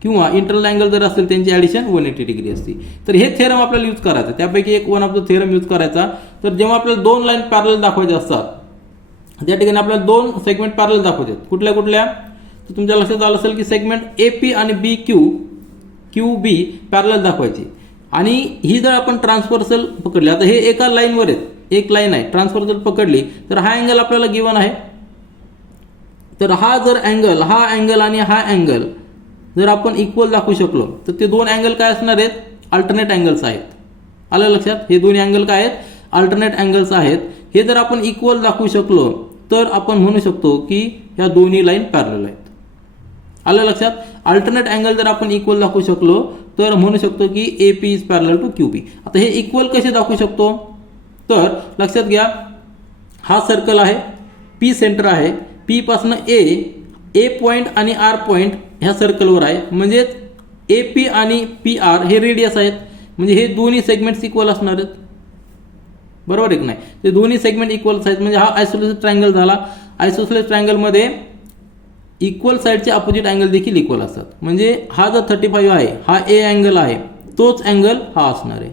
किंवा इंटरनल अँगल जर असेल त्यांची ॲडिशन 180 डिग्री असते. तर हे थेरम आपल्याला यूज करायचं, त्यापैकी एक one of the theorem use करायचा. तर जेव्हा आपल्याला दोन लाईन पॅरलल दाखवायचे असतात त्या ठिकाणी आपल्याला दोन सेगमेंट पॅरलल दाखवायचे. कुठल्या कुठल्या, तर तुमच्या लक्षात आलं असेल की सेगमेंट AP आणि QB पॅरलल दाखवायची. आणि ही जर आपण ट्रान्सव्हर्सल पकडली, आता हे एका लाईनवर आहेत, एक लाईन आहे, ट्रान्सव्हर्सल पकडली तर हा अँगल आपल्याला गिवन आहे. तर हा जर अँगल, हा अँगल आणि हा अँगल जर आपण इक्वल दाखवू शकलो तर ते दोन अँगल काय असणार आहेत, अल्टरनेट अँगल्स आहेत. आलं लक्षात. हे दोन्ही अँगल काय आहेत, अल्टरनेट अँगल्स आहेत. हे जर आपण इक्वल दाखवू शकलो तर आपण म्हणू शकतो की ह्या दोन्ही लाईन पॅरलल आहेत. आलं लक्षात. अल्टरनेट अँगल जर आपण इक्वल दाखवू शकलो तर म्हणू शकतो की AP is parallel to QB. आता हे इक्वल कसे दाखवू शकतो तर लक्षात घ्या, हा सर्कल आहे, P सेंटर आहे, P पासून A पॉइंट आणि R पॉइंट ह्या सर्कलवर आहे, म्हणजे AP आणि PR हे रेडियस आहेत, म्हणजे हे दोन्ही सेगमेंट्स इक्वल असणार आहेत. बरोबर आहे की नाही. ते दोन्ही सेगमेंट इक्वल आहेत, म्हणजे हा आयसोसेलेस ट्रायंगल झाला. आयसोसेलेस ट्रायंगलमध्ये इक्वल साईडचे अपोजिट अँगल देखील इक्वल असतात. म्हणजे हा जो 35 आहे हा A अँगल आहे, तोच अँगल हा असणार आहे.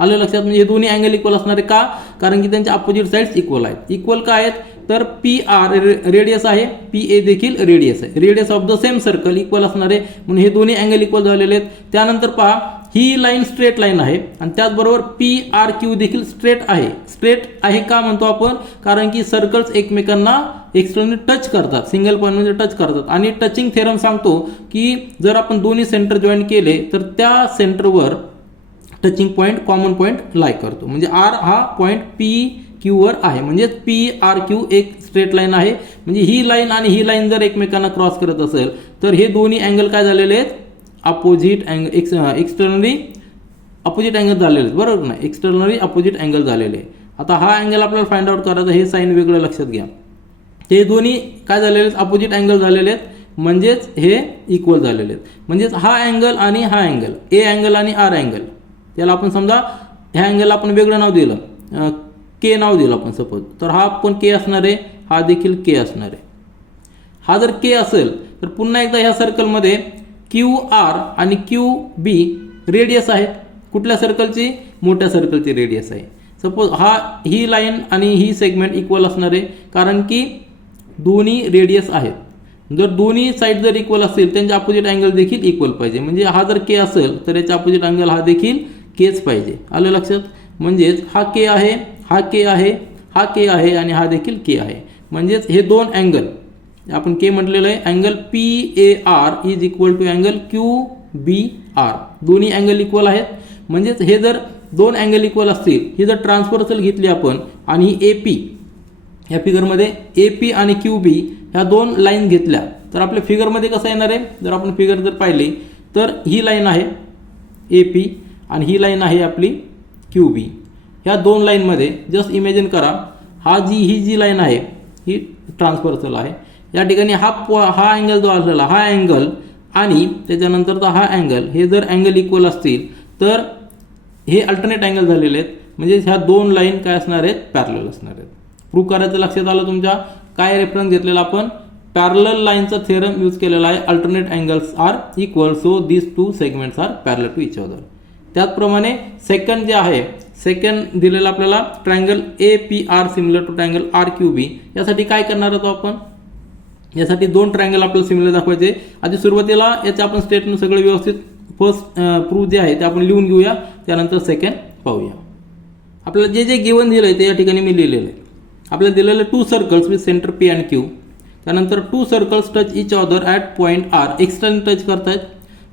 आलं लक्षात. म्हणजे हे दोन्ही अँगल इक्वल असणार आहे. का? कारण की त्यांच्या अपोजिट साईड्स इक्वल आहेत. इक्वल का आहेत तर PR रेडियस आहे, PA देखील रेडियस आहे. Radius of the same circle equal असणार आहे, म्हणून हे दोन्ही अँगल इक्वल झालेले आहेत. त्यानंतर पहा, ही लाईन स्ट्रेट लाईन आहे आणि त्याचबरोबर PRQ देखील स्ट्रेट आहे. स्ट्रेट आहे का म्हणतो आपण, कारण की सर्कल्स एकमेकांना एक्सटर्नली टच करतात, सिंगल पॉईंट म्हणजे टच करतात. आणि टचिंग थेरम सांगतो की जर आपण दोन्ही सेंटर जॉईन केले तर त्या सेंटरवर टचिंग पॉईंट कॉमन पॉईंट लाय करतो. म्हणजे R हा पॉईंट PQ वर आहे, म्हणजे PRQ एक स्ट्रेट लाईन आहे. म्हणजे ही लाईन आणि ही लाईन जर एकमेकांना क्रॉस करत असेल तर हे दोन्ही अँगल काय झालेले आहेत, opposite angle, externally opposite angle झालेले आहेत. बरोबर ना, एक्सटर्नली अपोजिट अँगल झालेले आहे. आता हा अँगल आपल्याला फाइंड आउट करायचा, हे साईन वेगळं लक्षात घ्या. हे दोन्ही काय झालेले आहेत, अपोजिट अँगल झालेले आहेत, म्हणजेच हे इक्वल झालेले आहेत. म्हणजेच हा अँगल आणि हा अँगल, A अँगल आणि R अँगल, त्याला आपण समजा ह्या अँगलला आपण वेगळं नाव दिलं, K नाव दिलं आपण सपोज, तर हा पण K असणार आहे, हा देखील K असणार आहे. हा जर K असेल तर पुन्हा एकदा ह्या सर्कलमध्ये QR आणि QB रेडियस आहेत. कुठल्या सर्कलची, मोठ्या सर्कलची रेडियस आहे. सपोज ही लाईन आणि ही सेगमेंट इक्वल असणार आहे, कारण की दोन्ही रेडियस आहेत. जर दोन्ही साईड जर इक्वल असतील त्यांचे अपोजिट अँगल देखील इक्वल पाहिजे. म्हणजे हा जर K असेल तर याचा अपोजिट अँगल हा देखील Kच पाहिजे. आलं लक्षात. म्हणजेच हा K आहे, हा K आहे, हा K आहे आणि हा देखील K आहे. म्हणजेच हे दोन अँगल आपण K म्हटलेलं आहे, angle PAR is equal to angle QBR. दोन्ही अँगल इक्वल आहेत. म्हणजेच हे जर दोन अँगल इक्वल असतील, ही जर ट्रान्सफर्सल घेतली आपण आणि ही AP, या फिगरमध्ये AP आणि QB ह्या दोन लाईन घेतल्या तर आपल्या फिगरमध्ये कसं येणार आहे, जर आपण फिगर जर पाहिली तर ही लाईन आहे AP आणि ही लाईन आहे आपली QB. ह्या दोन लाईनमध्ये जस्ट इमॅजिन करा, ही जी लाईन आहे ही ट्रान्सफर्सल आहे. या ठिकाणी हा अँगल जो असलेला हा अँगल आणि त्याच्यानंतरचा हा अँगल, हे जर अँगल इक्वल असतील तर हे अल्टरनेट अँगल झालेले आहेत. म्हणजे ह्या दोन लाईन काय असणार आहेत, पॅरलल असणार आहेत. प्रूव्ह करायचं लक्षात आलं तुमच्या. काय रेफरन्स घेतलेला आपण, पॅरलल लाईनचा थेरम यूज केलेला आहे. Alternate angles are equal, so this two segments are parallel to each other. त्याचप्रमाणे सेकंड जे आहे, सेकंड दिलेला आपल्याला triangle APR similar to triangle RQB. यासाठी काय करणार आहोत आपण, यासाठी दोन ट्रायंगल आपल्याला सिमिलर दाखवायचे. आधी सुरुवातीला याचे आपण स्टेटमेंट सगळे व्यवस्थित फर्स्ट प्रूफ जे आहे ते आपण लिहून घेऊया, त्यानंतर सेकंड पाहूया. आपल्याला जे जे गिवन दिलं आहे ते या ठिकाणी मी लिहिलेलं आहे. आपल्याला दिलेलं two circles with centre P and Q. त्यानंतर two circles touch each other at point R, external touch करतायत.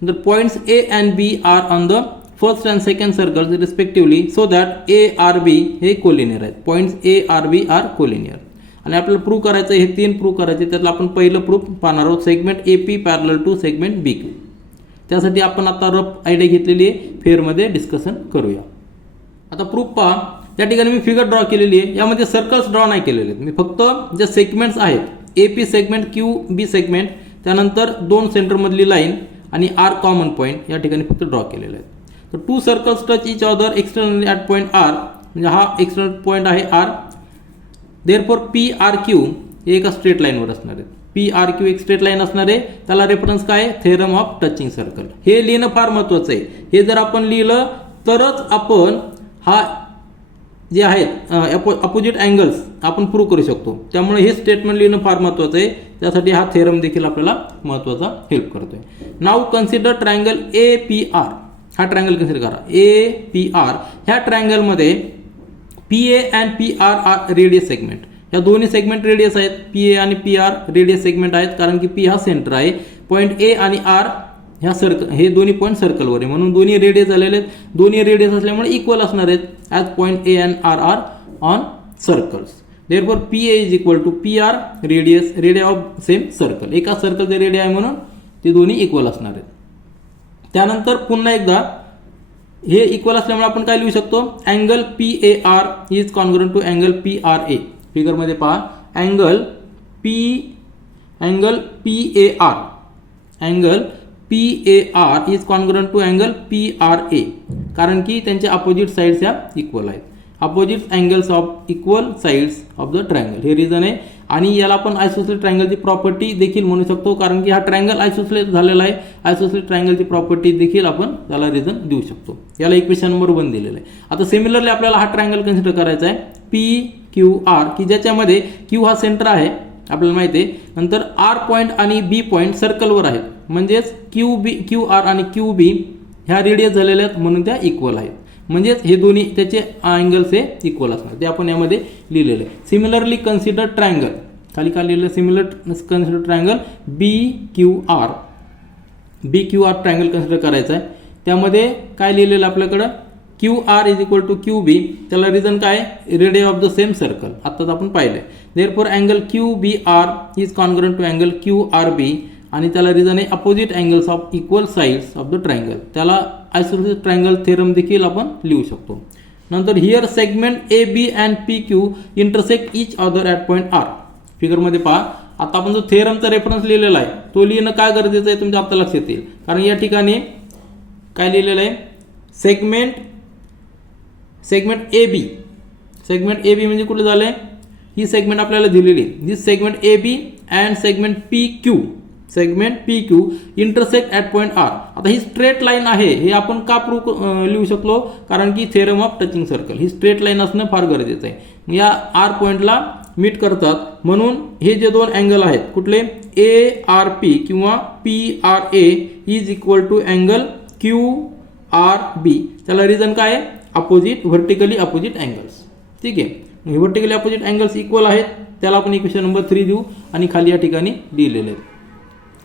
नंतर points A and B are on the first and second circles respectively, so that ARB हे कोलिनियर आहेत. Points ARB are collinear. आणि आपल्याला प्रूव्ह करायचं, हे तीन प्रूव्ह करायचे. त्यातलं आपण पहिलं प्रूफ पाहणार आहोत, segment AP parallel to segment BQ. त्यासाठी आपण आता रफ आयडिया घेतलेली आहे, फेअरमध्ये डिस्कशन करूया. आता प्रूफ पहा, या ठिकाणी मी फिगर ड्रॉ केलेली आहे. यामध्ये सर्कल्स ड्रॉ नाही केलेले आहेत. मी फक्त जे सेगमेंट्स आहेत, AP सेगमेंट, QB सेगमेंट, त्यानंतर दोन सेंटरमधली लाईन आणि R कॉमन पॉईंट या ठिकाणी फक्त ड्रॉ केलेले आहेत. तर to circles touch each other externally at point R, म्हणजे हा एक्सटर्नल पॉईंट आहे R. देअरफॉर PRQ हे एका स्ट्रेट लाईनवर असणार आहे. PRQ एक स्ट्रेट लाईन असणार आहे. त्याला रेफरन्स काय, थेरम ऑफ टचिंग सर्कल. हे लिहिणं फार महत्त्वाचं आहे. हे जर आपण लिहिलं तरच आपण हा जे आहेत अपोजिट अँगल्स आपण प्रूव्ह करू शकतो. त्यामुळे हे स्टेटमेंट लिहिणं फार महत्त्वाचं आहे. त्यासाठी हा थेरम देखील आपल्याला महत्त्वाचा हेल्प करतोय. नाव कन्सिडर ट्रायंगल APR. हा ट्रायंगल कन्सिडर करा, APR. ह्या ट्रायंगलमध्ये PA and PR are radius segment. या दोन्ही सेगमेंट रेडियस आहेत. PA आणि PR रेडियस सेगमेंट आहेत, कारण की P हा सेंटर आहे. पॉईंट A आणि R ह्या हे दोन्ही पॉईंट सर्कलवर आहे, म्हणून दोन्ही रेडियस झालेले आहेत. दोन्ही रेडियस असल्यामुळे इक्वल असणार आहेत, as point A and R are on circles. Therefore PA is equal to PR radii of same circle. एका सर्कलचे रेडिया आहे म्हणून ते दोन्ही इक्वल असणार आहेत. त्यानंतर पुन्हा एकदा हे इक्वल असल्यामुळे आपण काय लिहू शकतो, angle PAR is congruent to angle PRA. फिगरमध्ये पहा, angle PAR is congruent to angle PRA, कारण की त्यांचे अपोजिट साइड्स या इक्वल आहेत. Opposite angles of equal sides of the triangle हे रिझन आहे. आणि याला आपण आयसोसेलेस ट्रायंगलची प्रॉपर्टी देखील म्हणू शकतो, कारण की हा ट्रायंगल आयसोसेलेस झालेला आहे. आयसोसेलेस ट्रायंगलची प्रॉपर्टी देखील आपण त्याला रिझन देऊ शकतो. याला इक्वेशन नंबर 1 दिलेलं आहे. आता सिमिलरली आपल्याला हा ट्रायंगल कन्सिडर करायचा आहे PQR, की ज्याच्यामध्ये Q हा सेंटर आहे आपल्याला माहिती आहे. नंतर R पॉईंट आणि B पॉईंट सर्कलवर आहेत, म्हणजेच QR आणि QB ह्या रेडियस झालेल्या आहेत म्हणून त्या इक्वल आहेत. म्हणजेच हे दोन्ही त्याचे अँगल्स हे इक्वल असणार, ते आपण यामध्ये लिहिलेलं आहे. सिमिलरली कन्सिडर ट्रायंगल, खाली काय लिहिलं, similar consider triangle BQR triangle consider करायचं आहे. त्यामध्ये काय लिहिलेलं आपल्याकडं, QR is equal to QB. त्याला रिझन काय, radii of the same circle, आत्ताच आपण पाहिलंय. Therefore angle QBR is congruent to angle QRB, आणि त्याला रिझन आहे opposite angles of equal sides of the triangle. त्याला आयसोसेलेस ट्रायंगल थेरम देखील आपण लिहू शकतो. नंतर here segment AB and PQ intersect each other at point R. फिगरमध्ये पहा, आता आपण जो थेरमचा रेफरन्स लिहिलेला आहे तो लिहिणं काय गरजेचं आहे तुमच्या आता लक्षात येईल, कारण या ठिकाणी काय लिहिलेलं आहे, सेगमेंट AB म्हणजे कुठे झालंय, ही सेगमेंट आपल्याला दिलेली. This segment AB and segment PQ intersect at point R. आता ही स्ट्रेट लाईन आहे, हे आपण का प्रूव्ह लिहू शकलो, कारण की theorem of touching circle, he straight line असणं फार गरजेचं आहे. या R पॉईंटला मीट करतात, म्हणून हे जे दोन अँगल आहेत कुठले, ARP किंवा PRA is equal to angle QRB. त्याला रिझन काय आहे, व्हर्टिकली अपोजिट अँगल्स. ठीक आहे, व्हर्टिकली अपोजिट अँगल्स इक्वल आहेत, त्याला आपण इक्वेशन नंबर 3 देऊ आणि खाली या ठिकाणी लिहिलेले आहेत.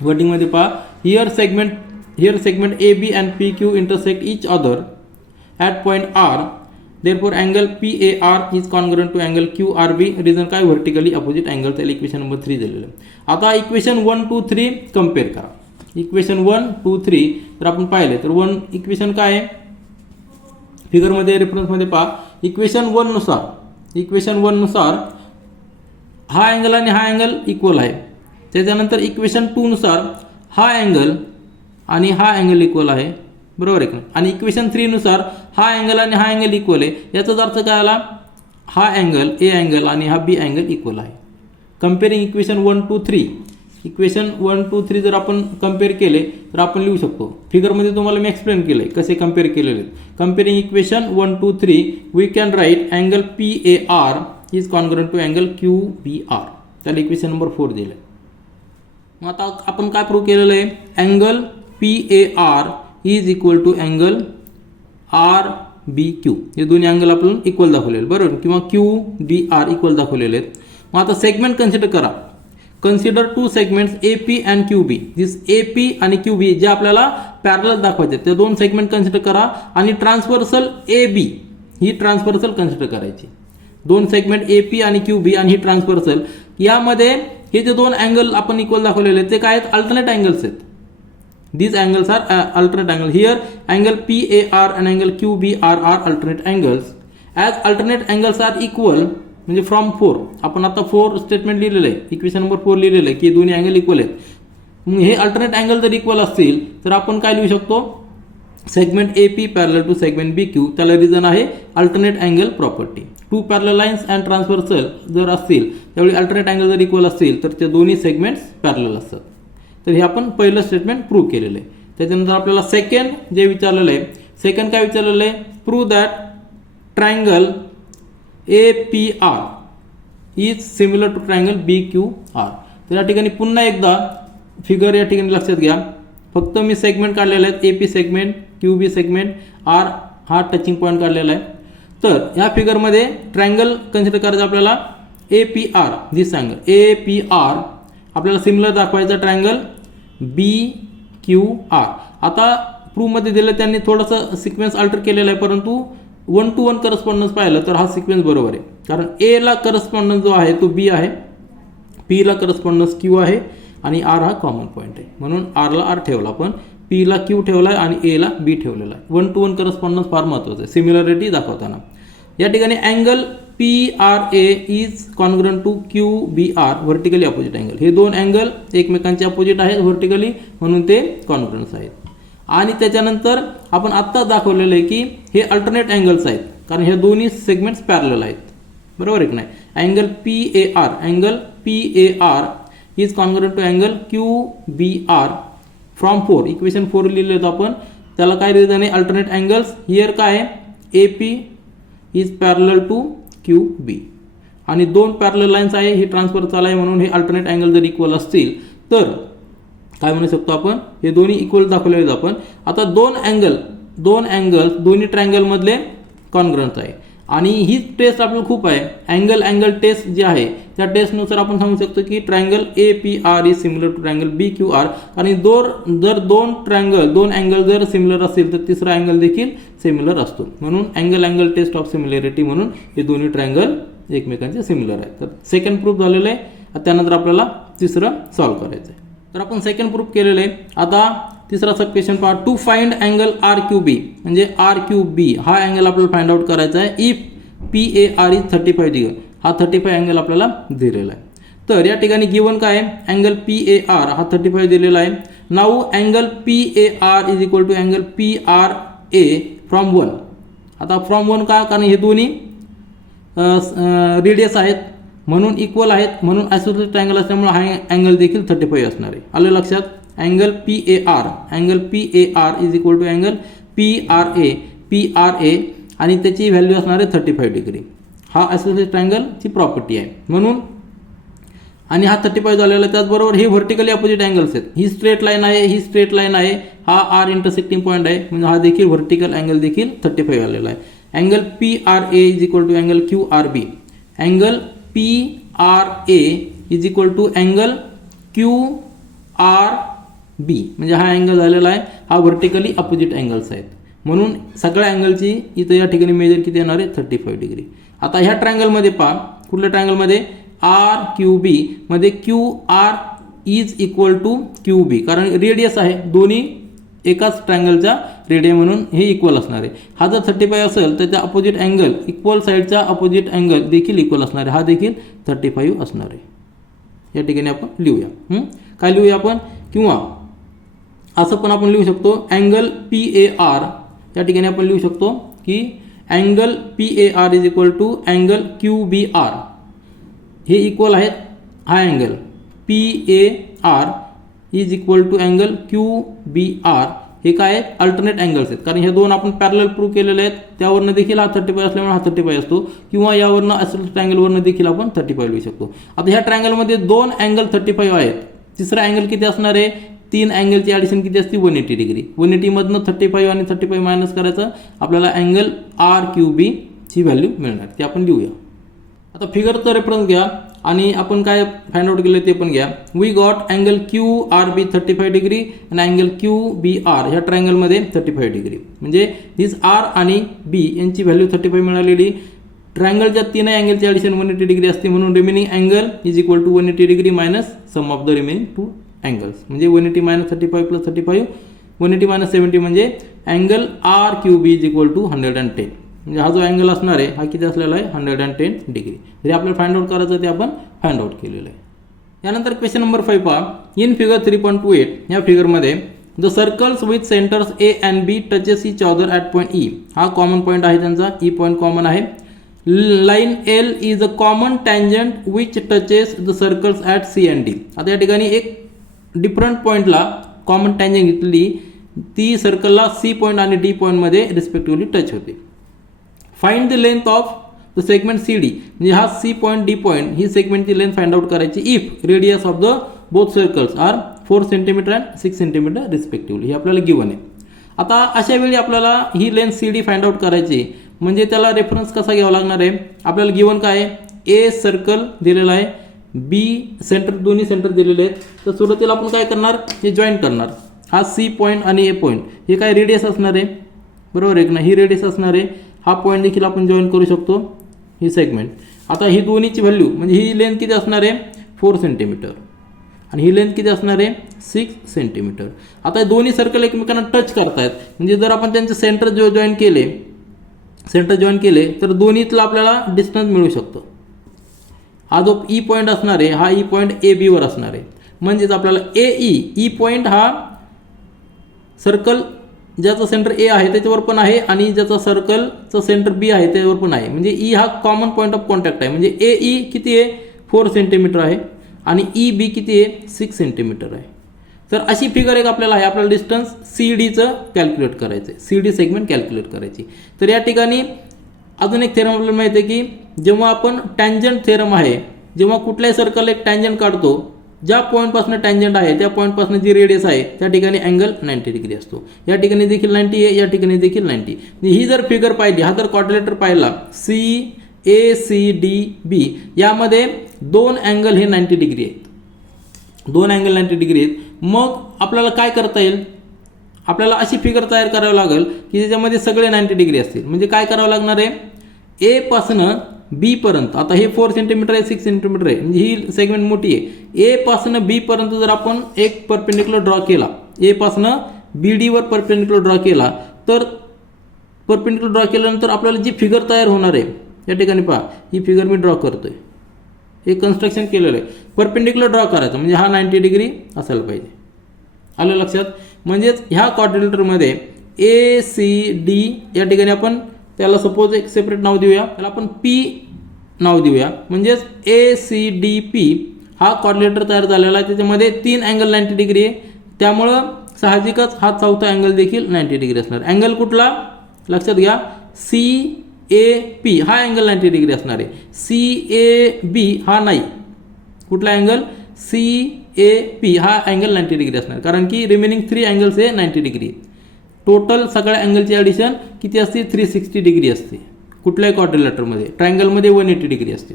वर्डिंगमध्ये पहा, here segment AB and PQ intersect each other at point R. Therefore angle PAR is congruent to angle QRB. Reason काय, व्हर्टिकली अपोजिट अँगल. त्याला इक्वेशन नंबर 3 दिलेलं आहे. आता इक्वेशन 1, 2, 3 कम्पेअर करा. इक्वेशन 1, 2, 3 जर आपण पाहिले तर इक्वेशन काय आहे, फिगरमध्ये रेफरन्समध्ये पहा, इक्वेशन 1 नुसार हा अँगल आणि हा अँगल इक्वल आहे. त्याच्यानंतर इक्वेशन 2 नुसार हा अँगल आणि हा अँगल इक्वल आहे, बरोबर आहे का. आणि इक्वेशन 3 नुसार हा अँगल आणि हा अँगल इक्वल आहे. याचाच अर्थ काय आला, हा अँगल A अँगल आणि हा B अँगल इक्वल आहे. कम्पेअरिंग इक्वेशन 1, 2, 3, इक्वेशन 1, 2, 3 जर आपण कम्पेअर केले तर आपण लिहू शकतो. फिगरमध्ये तुम्हाला मी एक्सप्लेन केलं आहे कसे कम्पेअर केलेले. Comparing equation 1, 2, 3 we can write angle PAR is congruent to angle QBR. त्याला इक्वेशन नंबर 4 दिलं आहे. मग आता आपण काय प्रूव्ह केलेलं आहे, angle PAR is equal to angle RBQ. हे दोन्ही अँगल आपण इक्वल दाखवलेले, बरोबर, किंवा QBR इक्वल दाखवलेले आहेत. मग आता सेगमेंट कन्सिडर करा. Consider 2 segments AP and QB. This AP आणि QB जे आपल्याला पॅरलल दाखवायचे, त्या दोन सेगमेंट कन्सिडर करा. आणि ट्रान्सव्हर्सल AB ही ट्रान्सव्हर्सल कन्सिडर करायची. दोन सेगमेंट AP आणि QB आणि ही ट्रान्सव्हर्सल. यामध्ये हे जे दोन अँगल आपण इक्वल दाखवलेले आहेत ते काय आहेत, अल्टरनेट अँगल्स आहेत. These angles are alternate angle. Here angle PAR and angle QBR are alternate angles. As alternate angles are equal, म्हणजे फ्रॉम 4 आपण आता 4 स्टेटमेंट लिहिलेलं आहे, इक्वेशन नंबर 4 लिहिलेलं आहे की दोन्ही अँगल इक्वल आहेत. मग हे अल्टरनेट अँगल जर इक्वल असतील तर आपण काय लिहू शकतो, segment AP parallel to segment BQ. त्याला रिझन आहे alternate angle property. 2 parallel lines and transversal जर असतील त्यावेळी अल्टरनेट अँगल जर इक्वल असतील तर ते दोन्ही सेगमेंट्स पॅरलल असतात. तर हे आपण पहिलं स्टेटमेंट प्रूव्ह केलेलं आहे. त्याच्यानंतर आपल्याला सेकंड जे विचारलेलं आहे, सेकंड काय विचारलेलं आहे, prove that triangle APR is similar to triangle BQR. तर या ठिकाणी पुन्हा एकदा फिगर या ठिकाणी लक्षात घ्या. फक्त मी सेगमेंट काढलेले आहेत, AP segment, QB segment, R हा टचिंग पॉईंट काढलेला आहे. तर या फिगरमध्ये ट्रायंगल कन्सिडर करायचं आपल्याला APR. दिस अँगल APR आपल्याला सिमिलर दाखवायचा ट्रायंगल BQR. आता प्रूव्हमध्ये दिलं त्यांनी थोडंसं सिक्वेन्स अल्टर केलेला आहे, परंतु 1 to 1 करस्पॉन्डन्स पाहिलं तर हा सिक्वेन्स बरोबर आहे, कारण ए ला करस्पॉन्डन्स जो आहे तो बी आहे, पी ला करस्पॉन्डन्स क्यू आहे आणि आर हा कॉमन पॉईंट आहे, म्हणून आर ला आर ठेवला आपण, पी ला क्यू ठेवला आहे आणि ए ला बी ठेवलेला आहे. 1 to 1 करस्पॉन्डन्स फार महत्त्वाचं आहे सिमिलरिटी दाखवताना. या ठिकाणी angle P R A is congruent to Q B R vertically opposite angle. हे दोन अँगल एकमेकांचे अपोजिट आहेत व्हर्टिकली, म्हणून ते कॉन्ग्रुएंट्स आहेत. आणि त्याच्यानंतर आपण आत्ता दाखवलेलं आहे की हे अल्टरनेट अँगल्स आहेत, कारण हे दोन्ही सेगमेंट्स पॅरलल आहेत, बरोबर आहे की नाही. Angle P A R is congruent to angle Q B R from 4. Equation 4 लिहिलं आपण, त्याला काय रिझन आहे, अल्टरनेट अँगल्स. हिअर काय आहे, A P is parallel to Q B आणि दोन पॅरलल लाईन्स आहे, ही ट्रान्सफर चालू आहे, म्हणून हे अल्टरनेट अँगल जर इक्वल असतील तर काय म्हणू शकतो आपण, हे दोन्ही इक्वल दाखवलेले आहेत आपण. आता दोन अँगल दोन्ही ट्रायंगल मधले कॉन्ग्रुएंट आहे आणि ही टेस्ट आपल्याला खूप आहे. अँगल टेस्ट जी आहे त्या टेस्टनुसार आपण सांगू शकतो की triangle A P R is similar to triangle B Q R. आणि जर दोन अँगल जर सिमिलर असतील तर तिसरा अँगल देखील सिमिलर असतो, म्हणून अँगल टेस्ट ऑफ सिमिलरिटी, म्हणून हे दोन्ही ट्रायंगल एकमेकांचे सिमिलर आहेत. तर सेकंड प्रूफ झालेलं आहे. त्यानंतर आपल्याला तिसरं सॉल्व्ह करायचं आहे. तर आपण सेकंड प्रूफ केलेलं आहे. आता तिसरा सब क्वेश्चन पहा, to find angle R Q B, म्हणजे आर क्यू बी हा अँगल आपल्याला फाइंड आउट करायचा आहे. If P A R is 35 degree, हा 35 अँगल आपल्याला दिलेला आहे. तर या ठिकाणी गिवन काय आहे, अँगल पी ए आर हा 35 दिलेला आहे. Now angle P A R is equal to angle P R A from 1. आता फ्रॉम 1 का, कारण हे दोन्ही रेडियस आहेत म्हणून इक्वल आहेत, म्हणून आयसोसेलेस ट्रायंगल असल्यामुळे हा अँगल देखील 35 असणार आहे. आलं लक्षात. Angle P A R is equal to angle P R A आणि त्याची व्हॅल्यू असणार आहे 35 डिग्री. हा आयसोसेलेस ट्रायंगलची प्रॉपर्टी आहे म्हणून, आणि हा 35 झालेला आहे. त्याचबरोबर हे व्हर्टिकली अपोजिट अँगल्स आहेत. ही स्ट्रेट लाईन आहे, ही स्ट्रेट लाईन आहे, हा आर इंटरसेक्टिंग पॉईंट आहे, म्हणजे हा देखील व्हर्टिकल अँगल देखील 35 आलेला आहे. Angle P R A is equal to angle Q R B. Angle P R A is equal to angle Q R B, म्हणजे हा अँगल झालेला आहे, हा व्हर्टिकली अपोजिट अँगल्स आहेत, म्हणून सगळ्या अँगलची इथं या ठिकाणी मेजर किती येणार आहे, 35 डिग्री. आता ह्या ट्रायंगलमध्ये पहा, कुठल्या ट्रायंगलमध्ये, आर क्यू बी मध्ये Q R is equal to Q B, कारण रेडियस आहे, दोन्ही एकाच ट्रायंगलचा रेडियस म्हणून हे इक्वल असणार आहे. हा जर 35 असेल तर त्या अपोजिट अँगल इक्वल साईडचा अपोजिट अँगल देखील इक्वल असणार आहे, हा देखील 35 असणार आहे. या ठिकाणी आपण लिहूया. काय लिहूया आपण, किंवा असं पण आपण लिहू शकतो, अँगल पी ए आर, या ठिकाणी आपण लिहू शकतो की angle P A R is equal to angle Q B R, हे इक्वल आहेत. हा angle P A R is equal to angle Q B R, हे काय आहेत, अल्टरनेट अँगल्स आहेत, कारण हे दोन आपण पॅरलल प्रूव्ह केलेले आहेत. त्यावरनं देखील हा 35 असल्यामुळे हा 35 असतो, किंवा यावरनं आयसोसेलेस ट्रायंगलवरनं देखील आपण 35 लिहू शकतो. आता ह्या ट्रायंगलमध्ये दोन अँगल 35 आहेत. तिसरा अँगल किती असणार आहे, 3 अँगलची ॲडिशन किती असते, 180 डिग्री. 180 मधनं 35 आणि 35 मायनस करायचं, आपल्याला अँगल आर क्यू बी ची व्हॅल्यू मिळणार, ते आपण लिहूया. आता फिगरचा रेफरन्स घ्या आणि आपण काय फाइंड आउट केलं ते पण घ्या. We got angle Q R B 35 degree आणि अँगल क्यू बी आर ह्या ट्रायंगलमध्ये 35 डिग्री, म्हणजे दिस आर आणि बी यांची व्हॅल्यू 35 मिळालेली. ट्रायंगलच्या 3 अँगलची ॲडिशन 180 डिग्री असते, म्हणून remaining angle is equal to 180 degree minus sum of the remaining 2 angles, म्हणजे 180 मायनस 35 प्लस 35, 180 मायनस 70, म्हणजे angle R Q B is equal to 110. म्हणजे हा जो अँगल असणार आहे हा किती असलेला आहे, 110 डिग्री. हे आपल्याला फाइंड आउट करायचं ते आपण फाइंड आउट केलेलं आहे. यानंतर क्वेश्चन नंबर 5 पहा. इन फिगर 3.28 या फिगरमध्ये the circles with centres A and B touches each other at point E, हा कॉमन पॉईंट आहे त्यांचा, ई पॉईंट कॉमन आहे. Line L is a common tangent which touches the circles at C and D. आता या ठिकाणी एक डिफरंट पॉईंटला कॉमन टँजंट घेतली, ती सर्कलला सी पॉईंट आणि डी पॉईंटमध्ये रिस्पेक्टिव्हली टच होते. Find the length of the segment C D, म्हणजे हा सी पॉईंट डी पॉईंट ही सेगमेंटची लेंथ फाइंड आउट करायची if radius of the both circles are 4 centimetre and 6 centimetre respectively, हे आपल्याला गिवन आहे. आता अशा वेळी आपल्याला ही length C D find out करायची, म्हणजे त्याला रेफरन्स कसा घ्यावा लागणार आहे. आपल्याला गिवन काय आहे, ए सर्कल दिलेला आहे, बी सेंटर, दोन्ही सेंटर दिलेले आहेत. तर सुरुवातीला आपण काय करणार, हे जॉईन करणार. हा सी पॉईंट आणि ए पॉईंट हे काय रेडियस असणार आहे, बरोबर आहे ना, ही रेडियस असणार आहे. हा पॉईंट देखील आपण जॉईन करू शकतो, ही सेगमेंट. आता ही दोन्हीची व्हॅल्यू म्हणजे ही लेंथ किती असणार आहे 4 सेंटीमीटर आणि ही लेंथ किती असणार आहे 6 सेंटीमीटर. आता हे दोन्ही सर्कल एकमेकांना टच करतायत म्हणजे जर आपण त्यांचे सेंटर जॉईन केले तर दोन्हीतला आपल्याला डिस्टन्स मिळू शकतो. हा जो ई पॉईंट असणार आहे हा ई पॉईंट ए बीवर असणार आहे. म्हणजेच आपल्याला ई पॉईंट हा सर्कल ज्याचं सेंटर ए आहे त्याच्यावर पण आहे आणि ज्याचा सर्कलचं सेंटर बी आहे त्याच्यावर पण आहे. म्हणजे ई हा कॉमन पॉईंट ऑफ कॉन्टॅक्ट आहे. म्हणजे ई किती आहे 4 सेंटीमीटर आहे आणि ई बी किती आहे 6 सेंटीमीटर आहे. तर अशी फिगर एक आपल्याला आहे. आपल्याला डिस्टन्स सी डीचं कॅल्क्युलेट करायचं आहे, सी डी सेगमेंट कॅल्क्युलेट करायची. तर या ठिकाणी अजून एक थेरम आपल्याला माहिती आहे की जेव्हा आपण टँजंट थेरम आहे, जेव्हा कुठल्याही सर्कल एक टँजंट काढतो, ज्या पॉईंटपासून टँजंट आहे त्या पॉईंटपासून जी रेडियस आहे त्या ठिकाणी अँगल 90 डिग्री असतो. या ठिकाणी देखील 90 आहे, या ठिकाणी देखील 90. ही जर फिगर पाहिली, हा जर क्वाड्रिलेटर पाहिला CACDB, यामध्ये दोन अँगल हे 90 डिग्री आहेत, दोन अँगल 90 डिग्री आहेत. मग आपल्याला काय करता येईल, आपल्याला अशी फिगर तयार करावी लागेल की ज्याच्यामध्ये सगळे 90 डिग्री असतील. म्हणजे काय करावं लागणार आहे, ए पासून बी पर्यंत, आता हे 4 सेंटीमीटर आहे 6 सेंटीमीटर आहे म्हणजे ही सेगमेंट मोठी आहे. ए पासून बी पर्यंत जर आपण एक परपेंडिक्युलर ड्रॉ केला, ए पासून BD वर परपेंडिक्युलर ड्रॉ केला, तर परपेंडिक्युलर ड्रॉ केल्यानंतर आपल्याला जी फिगर तयार होणार आहे, या ठिकाणी पहा ही फिगर मी ड्रॉ करतोय, हे कन्स्ट्रक्शन केलेलं आहे. परपेंडिक्युलर ड्रॉ करायचं म्हणजे हा 90 डिग्री असायला पाहिजे. आलं लक्षात. म्हणजेच ह्या क्वाड्रिलेटरमध्ये ACD या ठिकाणी आपण त्याला सपोज एक सेपरेट नाव देऊया, त्याला आपण P नाव देऊया. म्हणजेच ACDP हा क्वाड्रिलेटर तयार झालेला आहे. त्याच्यामध्ये 3 अँगल 90 डिग्री आहे, त्यामुळं साहजिकच हा चौथा अँगल देखील 90 डिग्री असणार. अँगल कुठला लक्षात घ्या, CAP हा अँगल 90 डिग्री असणार आहे. CAB हा नाही, कुठला अँगल CAP हा अँगल 90 डिग्री असणार, कारण की रिमेनिंग 3 अँगल्स हे 90 डिग्री. टोटल सगळ्या अँगलची ॲडिशन किती असते 360 डिग्री असते कुठल्याही क्वाड्रिलेटरमध्ये. ट्रायंगलमध्ये 180 डिग्री असते.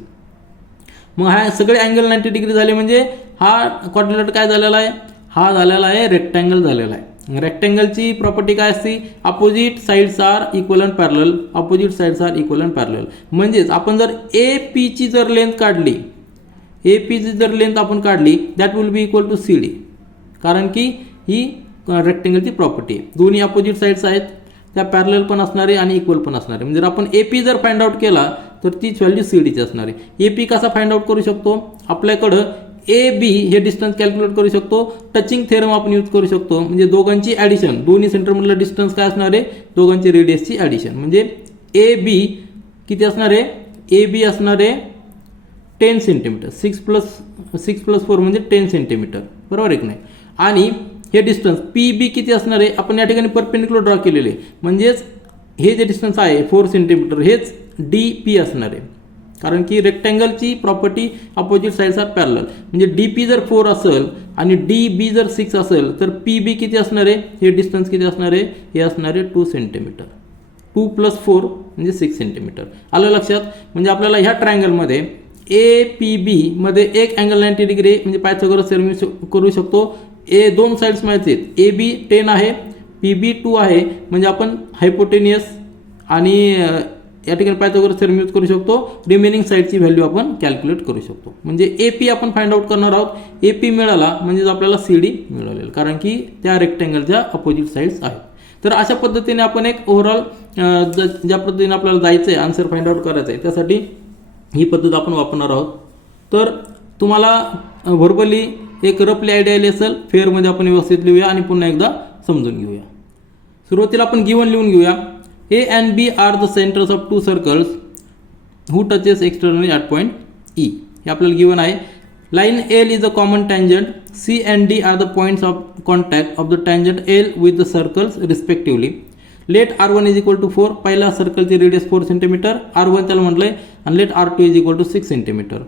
मग हा सगळे अँगल 90 डिग्री झाले म्हणजे हा क्वाड्रिलेटर काय झालेला आहे, हा झालेला आहे रेक्टँगल झालेला आहे. रेक्टँगलची प्रॉपर्टी काय असते, opposite sides are equal and parallel, opposite sides are equal and parallel. म्हणजेच आपण जर APची जर लेंथ काढली, APची जर लेंथ आपण काढली, that will be equal to CD, कारण की ही रेक्टेंगलची प्रॉपर्टी आहे. दोन्ही अपोजिट साइड्स आहेत, त्या पॅरलल पण असणार आहे आणि इक्वल पण असणार आहे. म्हणजे जर आपण AP जर फाइंड आउट केला तर तीच व्हॅल्यू CDची असणार आहे. AP कसा फाइंड आउट करू शकतो, आपल्याकडं AB हे डिस्टन्स कॅल्क्युलेट करू शकतो. टचिंग थेरम आपण यूज करू शकतो. म्हणजे दोघांची ॲडिशन, दोन्ही सेंटरमधलं डिस्टन्स काय असणार आहे, दोघांची रेडियसची ॲडिशन. म्हणजे AB किती असणार आहे, AB असणार आहे 10 सेंटीमीटर, 6 प्लस 4 म्हणजे 10 सेंटीमीटर, बरोबर आहे की नाही. आणि हे डिस्टन्स PB किती असणार आहे, आपण या ठिकाणी परपेंडिक्युलर ड्रॉ केलेले, म्हणजेच हे जे डिस्टन्स आहे 4 सेंटीमीटर हेच DP असणार आहे, कारण की रेक्टँगलची property opposite sides are parallel. म्हणजे DP जर 4 असेल आणि DB जर 6 असेल तर PB किती असणार आहे, हे डिस्टन्स किती असणार आहे, हे असणार आहे 2 सेंटीमीटर. 2 प्लस 4 म्हणजे 6 सेंटीमीटर. आलं लक्षात. म्हणजे आपल्याला ह्या ट्रायंगलमध्ये APB मध्ये एक अँगल 90 डिग्री म्हणजे पायथागोरस थेरम करू शकतो. दोन साइड्स माहिती आहेत, AB 10 आहे, PB 2 आहे, म्हणजे आपण हायपोटेनियस आणि या ठिकाणी पायथागोरस थेरम यूज करू शकतो. रिमेनिंग साइडची व्हॅल्यू आपण कॅल्क्युलेट करू शकतो. म्हणजे AP आपण फाइंड आउट करणार आहोत. AP मिळाला म्हणजे आपल्याला CD मिळालेलं, कारण की त्या रेक्टँगलच्या अपोजिट साइड्स आहेत. तर अशा पद्धतीने आपण एक ओव्हरऑल ज्या पद्धतीने आपल्याला जायचं आहे, आन्सर फाइंड आउट करायचं आहे, त्यासाठी ही पद्धत आपण वापरणार आहोत. तर तुम्हाला व्हर्बली एक रफली आयडिया आली असेल, फेअरमध्ये आपण व्यवस्थित लिहूया आणि पुन्हा एकदा समजून घेऊया. सुरुवातीला आपण गिवन लिहून घेऊया. A and B are the centres of 2 circles who touches externally at point E. हे आपल्याला गिवन आहे. Line L is a common tangent. C and D are the points of contact of the tangent L with the circles respectively. Let R1 is equal to 4. पहिला सर्कलची रेडियस 4 सेंटीमीटर, R1 त्याला म्हटलंय, आणि let R2 is equal to 6 centimetre.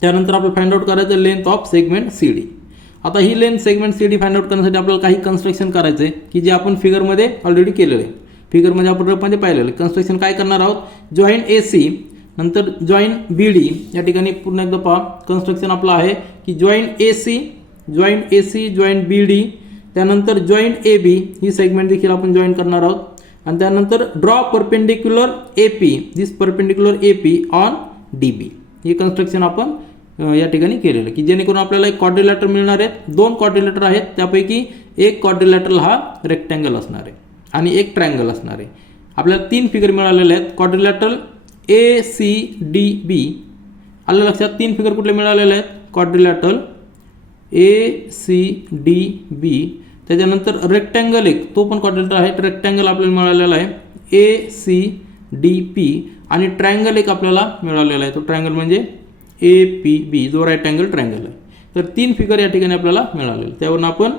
त्यानंतर आपल्याला फाइंड आउट करायचं लेंथ ऑफ सेगमेंट CD. आता ही length segment CD find out करण्यासाठी आपल्याला काही कन्स्ट्रक्शन करायचं आहे की जे आपण फिगरमध्ये ऑलरेडी केलेलं आहे. फिगरमध्ये आपण रफमध्ये पाहिलेलं कन्स्ट्रक्शन काय करणार आहोत, जॉईंट AC नंतर जॉईंट BD. या ठिकाणी पुन्हा एकदा पहा, कन्स्ट्रक्शन आपलं आहे की जॉईंट AC जॉईंट BD, त्यानंतर जॉईंट AB ही सेगमेंट देखील आपण जॉईन करणार आहोत. आणि त्यानंतर draw perpendicular AP, this perpendicular AP on DB. हे कन्स्ट्रक्शन आपण या ठिकाणी केलेलं की जेणेकरून आपल्याला एक क्वाड्रिलॅटर मिळणार आहेत. 2 क्वाड्रिलॅटर आहेत, त्यापैकी एक क्वाड्रिलॅटरल हा रेक्टँगल असणार आहे आणि एक ट्रायंगल असणार आहे. आपल्याला 3 फिगर मिळालेले आहेत. क्वाड्रिलॅटरल ACDB, आलं लक्षात. 3 फिगर कुठले मिळालेले आहेत? Quadrilateral ACDB. त्याच्यानंतर रेक्टँगल एक, तो पण क्वाड्रिलॅटर आहे, रेक्टँगल आपल्याला मिळालेला आहे ACDP. आणि ट्रायंगल एक आपल्याला मिळालेला आहे, तो ट्रायंगल म्हणजे APB, जो राईट अँगल ट्रायंगल आहे. तर 3 फिगर या ठिकाणी आपल्याला मिळालेले, त्यावरून आपण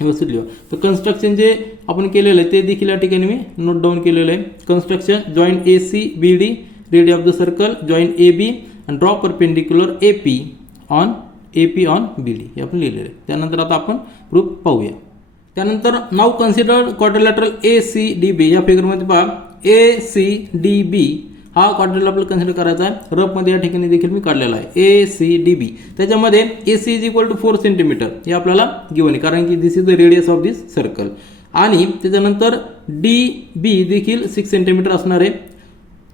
व्यवस्थित लिहू. तर कन्स्ट्रक्शन जे आपण केलेलं आहे ते देखील या ठिकाणी मी नोट डाऊन केलेलं आहे. Construction join ACBD, radius of the circle, join AB आणि draw perpendicular AP on BD, हे आपण लिहिलेलं आहे. त्यानंतर आता आपण प्रूफ पाहूया. त्यानंतर नाव कन्सिडर क्वाड्रिलॅटरल ACDB. या फिगरमध्ये पहा ACDB हा क्वाड्रिलॅटरल आपल्याला कन्सिडर करायचा आहे. रफमध्ये या ठिकाणी देखील मी काढलेला आहे ACDB. त्याच्यामध्ये AC is equal to 4 centimetre हे आपल्याला गिवन आहे, कारण की this is the radius of this circle. आणि त्याच्यानंतर DB देखील 6 सेंटीमीटर असणार आहे.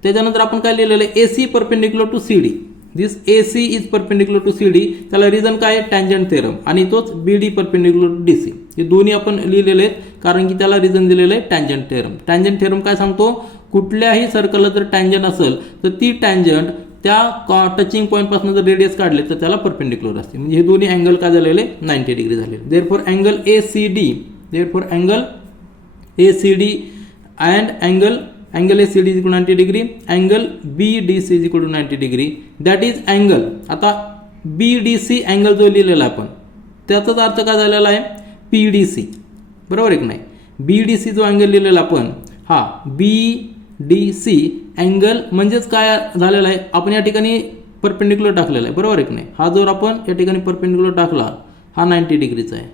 त्याच्यानंतर आपण काय लिहिलेलं आहे? AC perpendicular to CD. This AC is perpendicular to CD. त्याला रिझन काय आहे? Tangent theorem. आणि तोच BD परपेंडिक्युलर टू DC. हे दोन्ही आपण लिहिलेले आहेत, कारण की त्याला रिझन दिलेलं आहे टँजंट थेरम. टँजंट थेरम काय सांगतो? कुठल्याही सर्कलला जर टँजंट असेल तर ती टँजंट त्या टचिंग पॉईंटपासून जर रेडियस काढले तर त्याला परपेंडिक्युलर असते. म्हणजे हे दोन्ही अँगल काय झालेले? 90 डिग्री झालेले. Therefore angle ACD, therefore angle ACD and angle ACD is equal to 90 degree, angle BDC is equal to 90 degree. That is angle. आता BDC अँगल जो लिहिलेला आपण त्याचाच अर्थ काय झालेला आहे? PDC, बरोबर आहे की नाही? BDC जो अँगल लिहिलेला आपण, हा BDC अँगल म्हणजेच काय झालेला आहे? आपण या ठिकाणी परपेंडिक्युलर टाकलेला आहे, बरोबर आहे की नाही? हा जर आपण या ठिकाणी परपेंडिक्युलर टाकला, हा 90 डिग्रीचा आहे.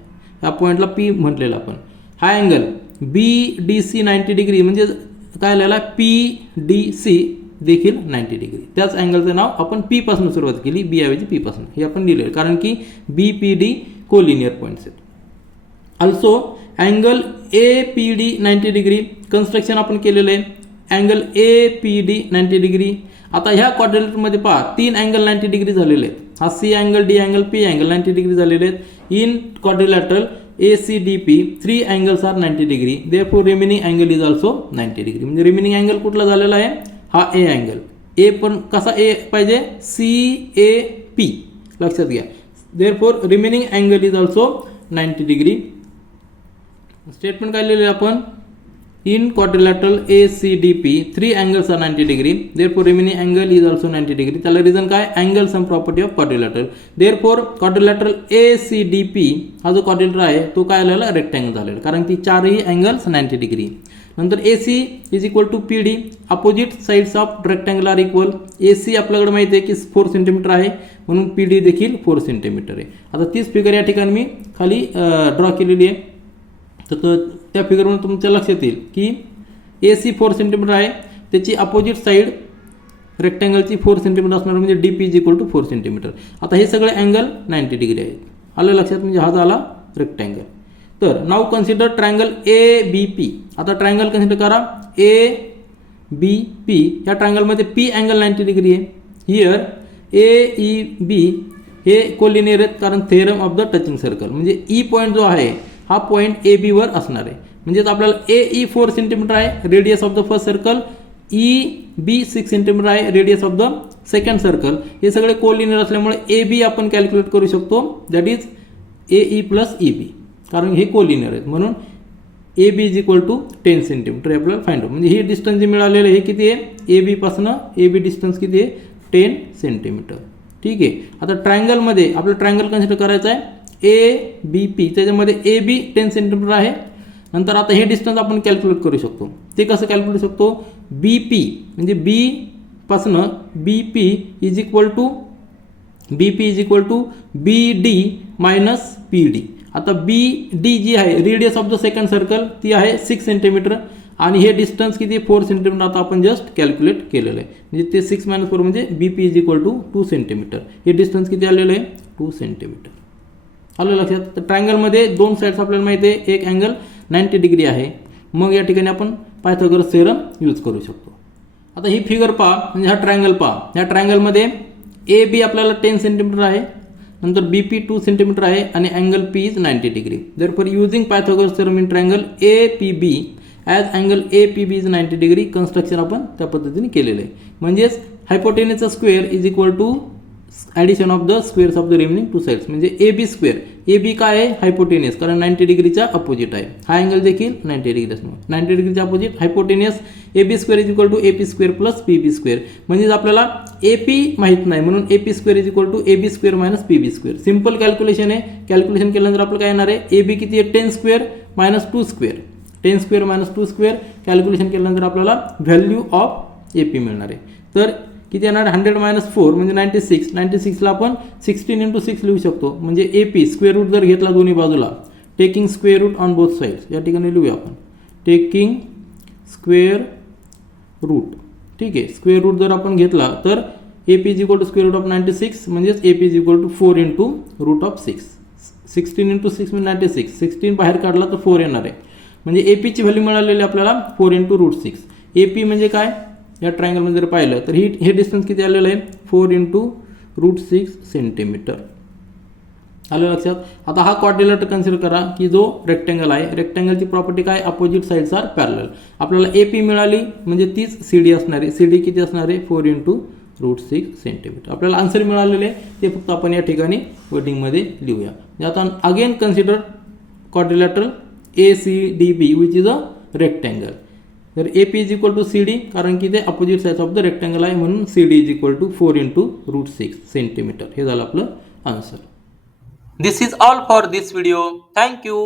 या पॉईंटला P म्हटलेला आपण. हा अँगल BDC 90 डिग्री म्हणजे काय लिहिला? PDC देखील 90 डिग्री. त्याच अँगलचं नाव आपण P पासून सुरुवात केली, B ऐवजी P पासून. हे आपण लिहिलेलं कारण की BPD कोलिनियर पॉईंट्स आहेत. Also angle APD 90 degree construction आपण केलेलं आहे. Angle APD 90 degree. आता ह्या क्वाड्रिलॅटरमध्ये पहा 3 अँगल 90 डिग्री झालेले आहेत. हा C angle, D angle, P angle 90 degree झालेले आहेत. In quadrilateral ACDP 3 angles are 90 degree. Therefore remaining angle is also 90 degree. म्हणजे रिमेनिंग अँगल कुठला झालेला आहे? हा A अँगल. A पण कसा A पाहिजे? CAP, लक्षात घ्या. Therefore remaining angle is also 90 degree. Statement काय लिहिलेलं आपण? In quadrilateral ACDP 3 angles are 90 degree. Therefore remaining angle is also 90 degree. त्याला रिझन काय? Angle sum property of quadrilateral. Therefore quadrilateral ACDP हा जो क्वाड्रिलॅटर आहे तो काय आलेला? रेक्टँगल झालेला, कारण की चारही अँगल्स 90 डिग्री. नंतर AC is equal to PD. Opposite sides of rectangle are equal. AC आपल्याकडे माहिती आहे की 4 सेंटीमीटर आहे, म्हणून PD देखील 4 सेंटीमीटर आहे. आता तीच फिगर या ठिकाणी मी खाली ड्रॉ केलेली आहे. तर त्या फिगरवरून तुमच्या लक्षात येईल की AC 4 सेंटीमीटर आहे, त्याची अपोजिट साईड रेक्टँगलची 4 सेंटीमीटर असणार, म्हणजे DP is equal to 4 centimetre. आता हे सगळे अँगल 90 डिग्री आहेत. आलं लक्षात? म्हणजे हा झाला रेक्टँगल. तर नाव कन्सिडर ट्रायंगल ABP. आता ट्रायंगल कन्सिडर करा ABP. या ट्रायंगलमध्ये P अँगल 90 डिग्री आहे. हिअर AEB हे कोलिनियर आहेत, कारण theorem of the touching circle. म्हणजे E पॉईंट जो आहे हा पॉईंट AB वर असणार आहे. म्हणजेच आपल्याला AE 4 सेंटीमीटर आहे, radius of the first circle. EB 6 centimetre आहे, radius of the second circle. हे सगळे कोलिनियर असल्यामुळे AB आपण कॅल्क्युलेट करू शकतो. That is AE plus EB, कारण हे कोलिनियर आहेत. म्हणून AB is equal to 10 centimetre आपल्याला फाइंड आउट. म्हणजे ही डिस्टन्स जे मिळालेलं आहे हे किती आहे? AB पासून AB डिस्टन्स किती आहे? 10 सेंटीमीटर. ठीक आहे. आता ट्रायंगलमध्ये आपलं ट्रायंगल कन्सिडर करायचं आहे ABP. त्याच्यामध्ये AB 10 सेंटीमीटर आहे. नंतर आता हे डिस्टन्स आपण कॅल्क्युलेट करू शकतो. ते कसं कॅल्क्युलेट करू शकतो? BP म्हणजे B पासून BP is equal to BD minus PD. आता BD जी आहे radius of the second circle ती आहे 6 सेंटीमीटर, आणि हे डिस्टन्स किती? 4 सेंटीमीटर. आता आपण जस्ट कॅल्क्युलेट केलेलं आहे. म्हणजे ते 6 - 4 म्हणजे BP is equal to 2 centimetre. हे डिस्टन्स किती आलेलं आहे? 2 सेंटीमीटर. आलं लक्षात? तर ट्रायंगलमध्ये 2 साईड्स आपल्याला माहिती आहे, एक अँगल 90 डिग्री आहे. मग या ठिकाणी आपण पायथागोरस थेरम यूज करू शकतो. आता ही फिगर पहा, म्हणजे हा ट्रायंगल पहा. या ट्रायंगलमध्ये ए बी आपल्याला 10 सेंटीमीटर आहे, नंतर बी पी 2 सेंटीमीटर आहे आणि angle P is 90 degree. Therefore using Pythagoras theorem in triangle A P B as angle A P B is 90 degree construction आपण त्या पद्धतीने केलेलं आहे. म्हणजेच हायपोटेनसचा square is equal to addition of the squares of the remaining two sides. म्हणजे A B square, A B काय आहे हायपोटेनियस, कारण 90 डिग्रीच्या अपोजिट आहे. हा अँगल देखील 90 डिग्री असणार. 90 डिग्रीच्या opposite hypotenuse A B square is equal to A P square plus P B square. म्हणजेच आपल्याला ए पी माहीत नाही, म्हणून A P square is equal to A B square minus P B square. Simple calculation आहे. कॅल्क्युलेशन केल्यानंतर आपलं काय येणार आहे, ए बी किती आहे 10 square minus 2 square. 10 square minus 2 square calculation केल्यानंतर आपल्याला व्हॅल्यू ऑफ ए पी मिळणार आहे. तर किती येणार 100 मायनस 4 म्हणजे 96. 96ला आपण 16 इंटू 6 लिहू शकतो. म्हणजे ए पी स्क्वेअर रूट जर घेतला दोन्ही बाजूला, taking square root on both sides, या ठिकाणी लिहूया आपण टेकिंग स्क्वेअर रूट. ठीक आहे, स्क्वेअर रूट जर आपण घेतला तर A P is equal to square root of 96, म्हणजेच A P is equal to 4 into root of 6. 16 into 6 म्हणजे 96. 16 बाहेर काढला तर 4 येणार आहे. म्हणजे ए पीची व्हॅल्यू मिळालेली आपल्याला 4 इंटू रूट 6. ए पी म्हणजे काय, या ट्रायंगलमध्ये जर पाहिलं तर हे डिस्टन्स किती आलेलं आहे 4 इंटू रूट 6 सेंटीमीटर. आलं लक्षात. आता हा क्वाड्रिलेटर कन्सिडर करा की जो रेक्टेंगल आहे. रेक्टेंगलची प्रॉपर्टी काय, अपोजिट साइड्स आर पॅरलल. आपल्याला ए पी मिळाली म्हणजे तीच सी डी असणार आहे. सी डी किती असणार आहे 4 इंटू रूट 6 सेंटीमीटर. आपल्याला आन्सर मिळालेले आहे, ते फक्त आपण या ठिकाणी वर्डिंगमध्ये लिहूया. आता again consider quadrilateral A C D B which is a rectangle. तर A P is equal to C D, कारण की ते opposite sides of the rectangle आहे, म्हणून C D is equal to 4 into root 6 centimetre. हे झालं आपलं answer. This is all for this video. Thank you.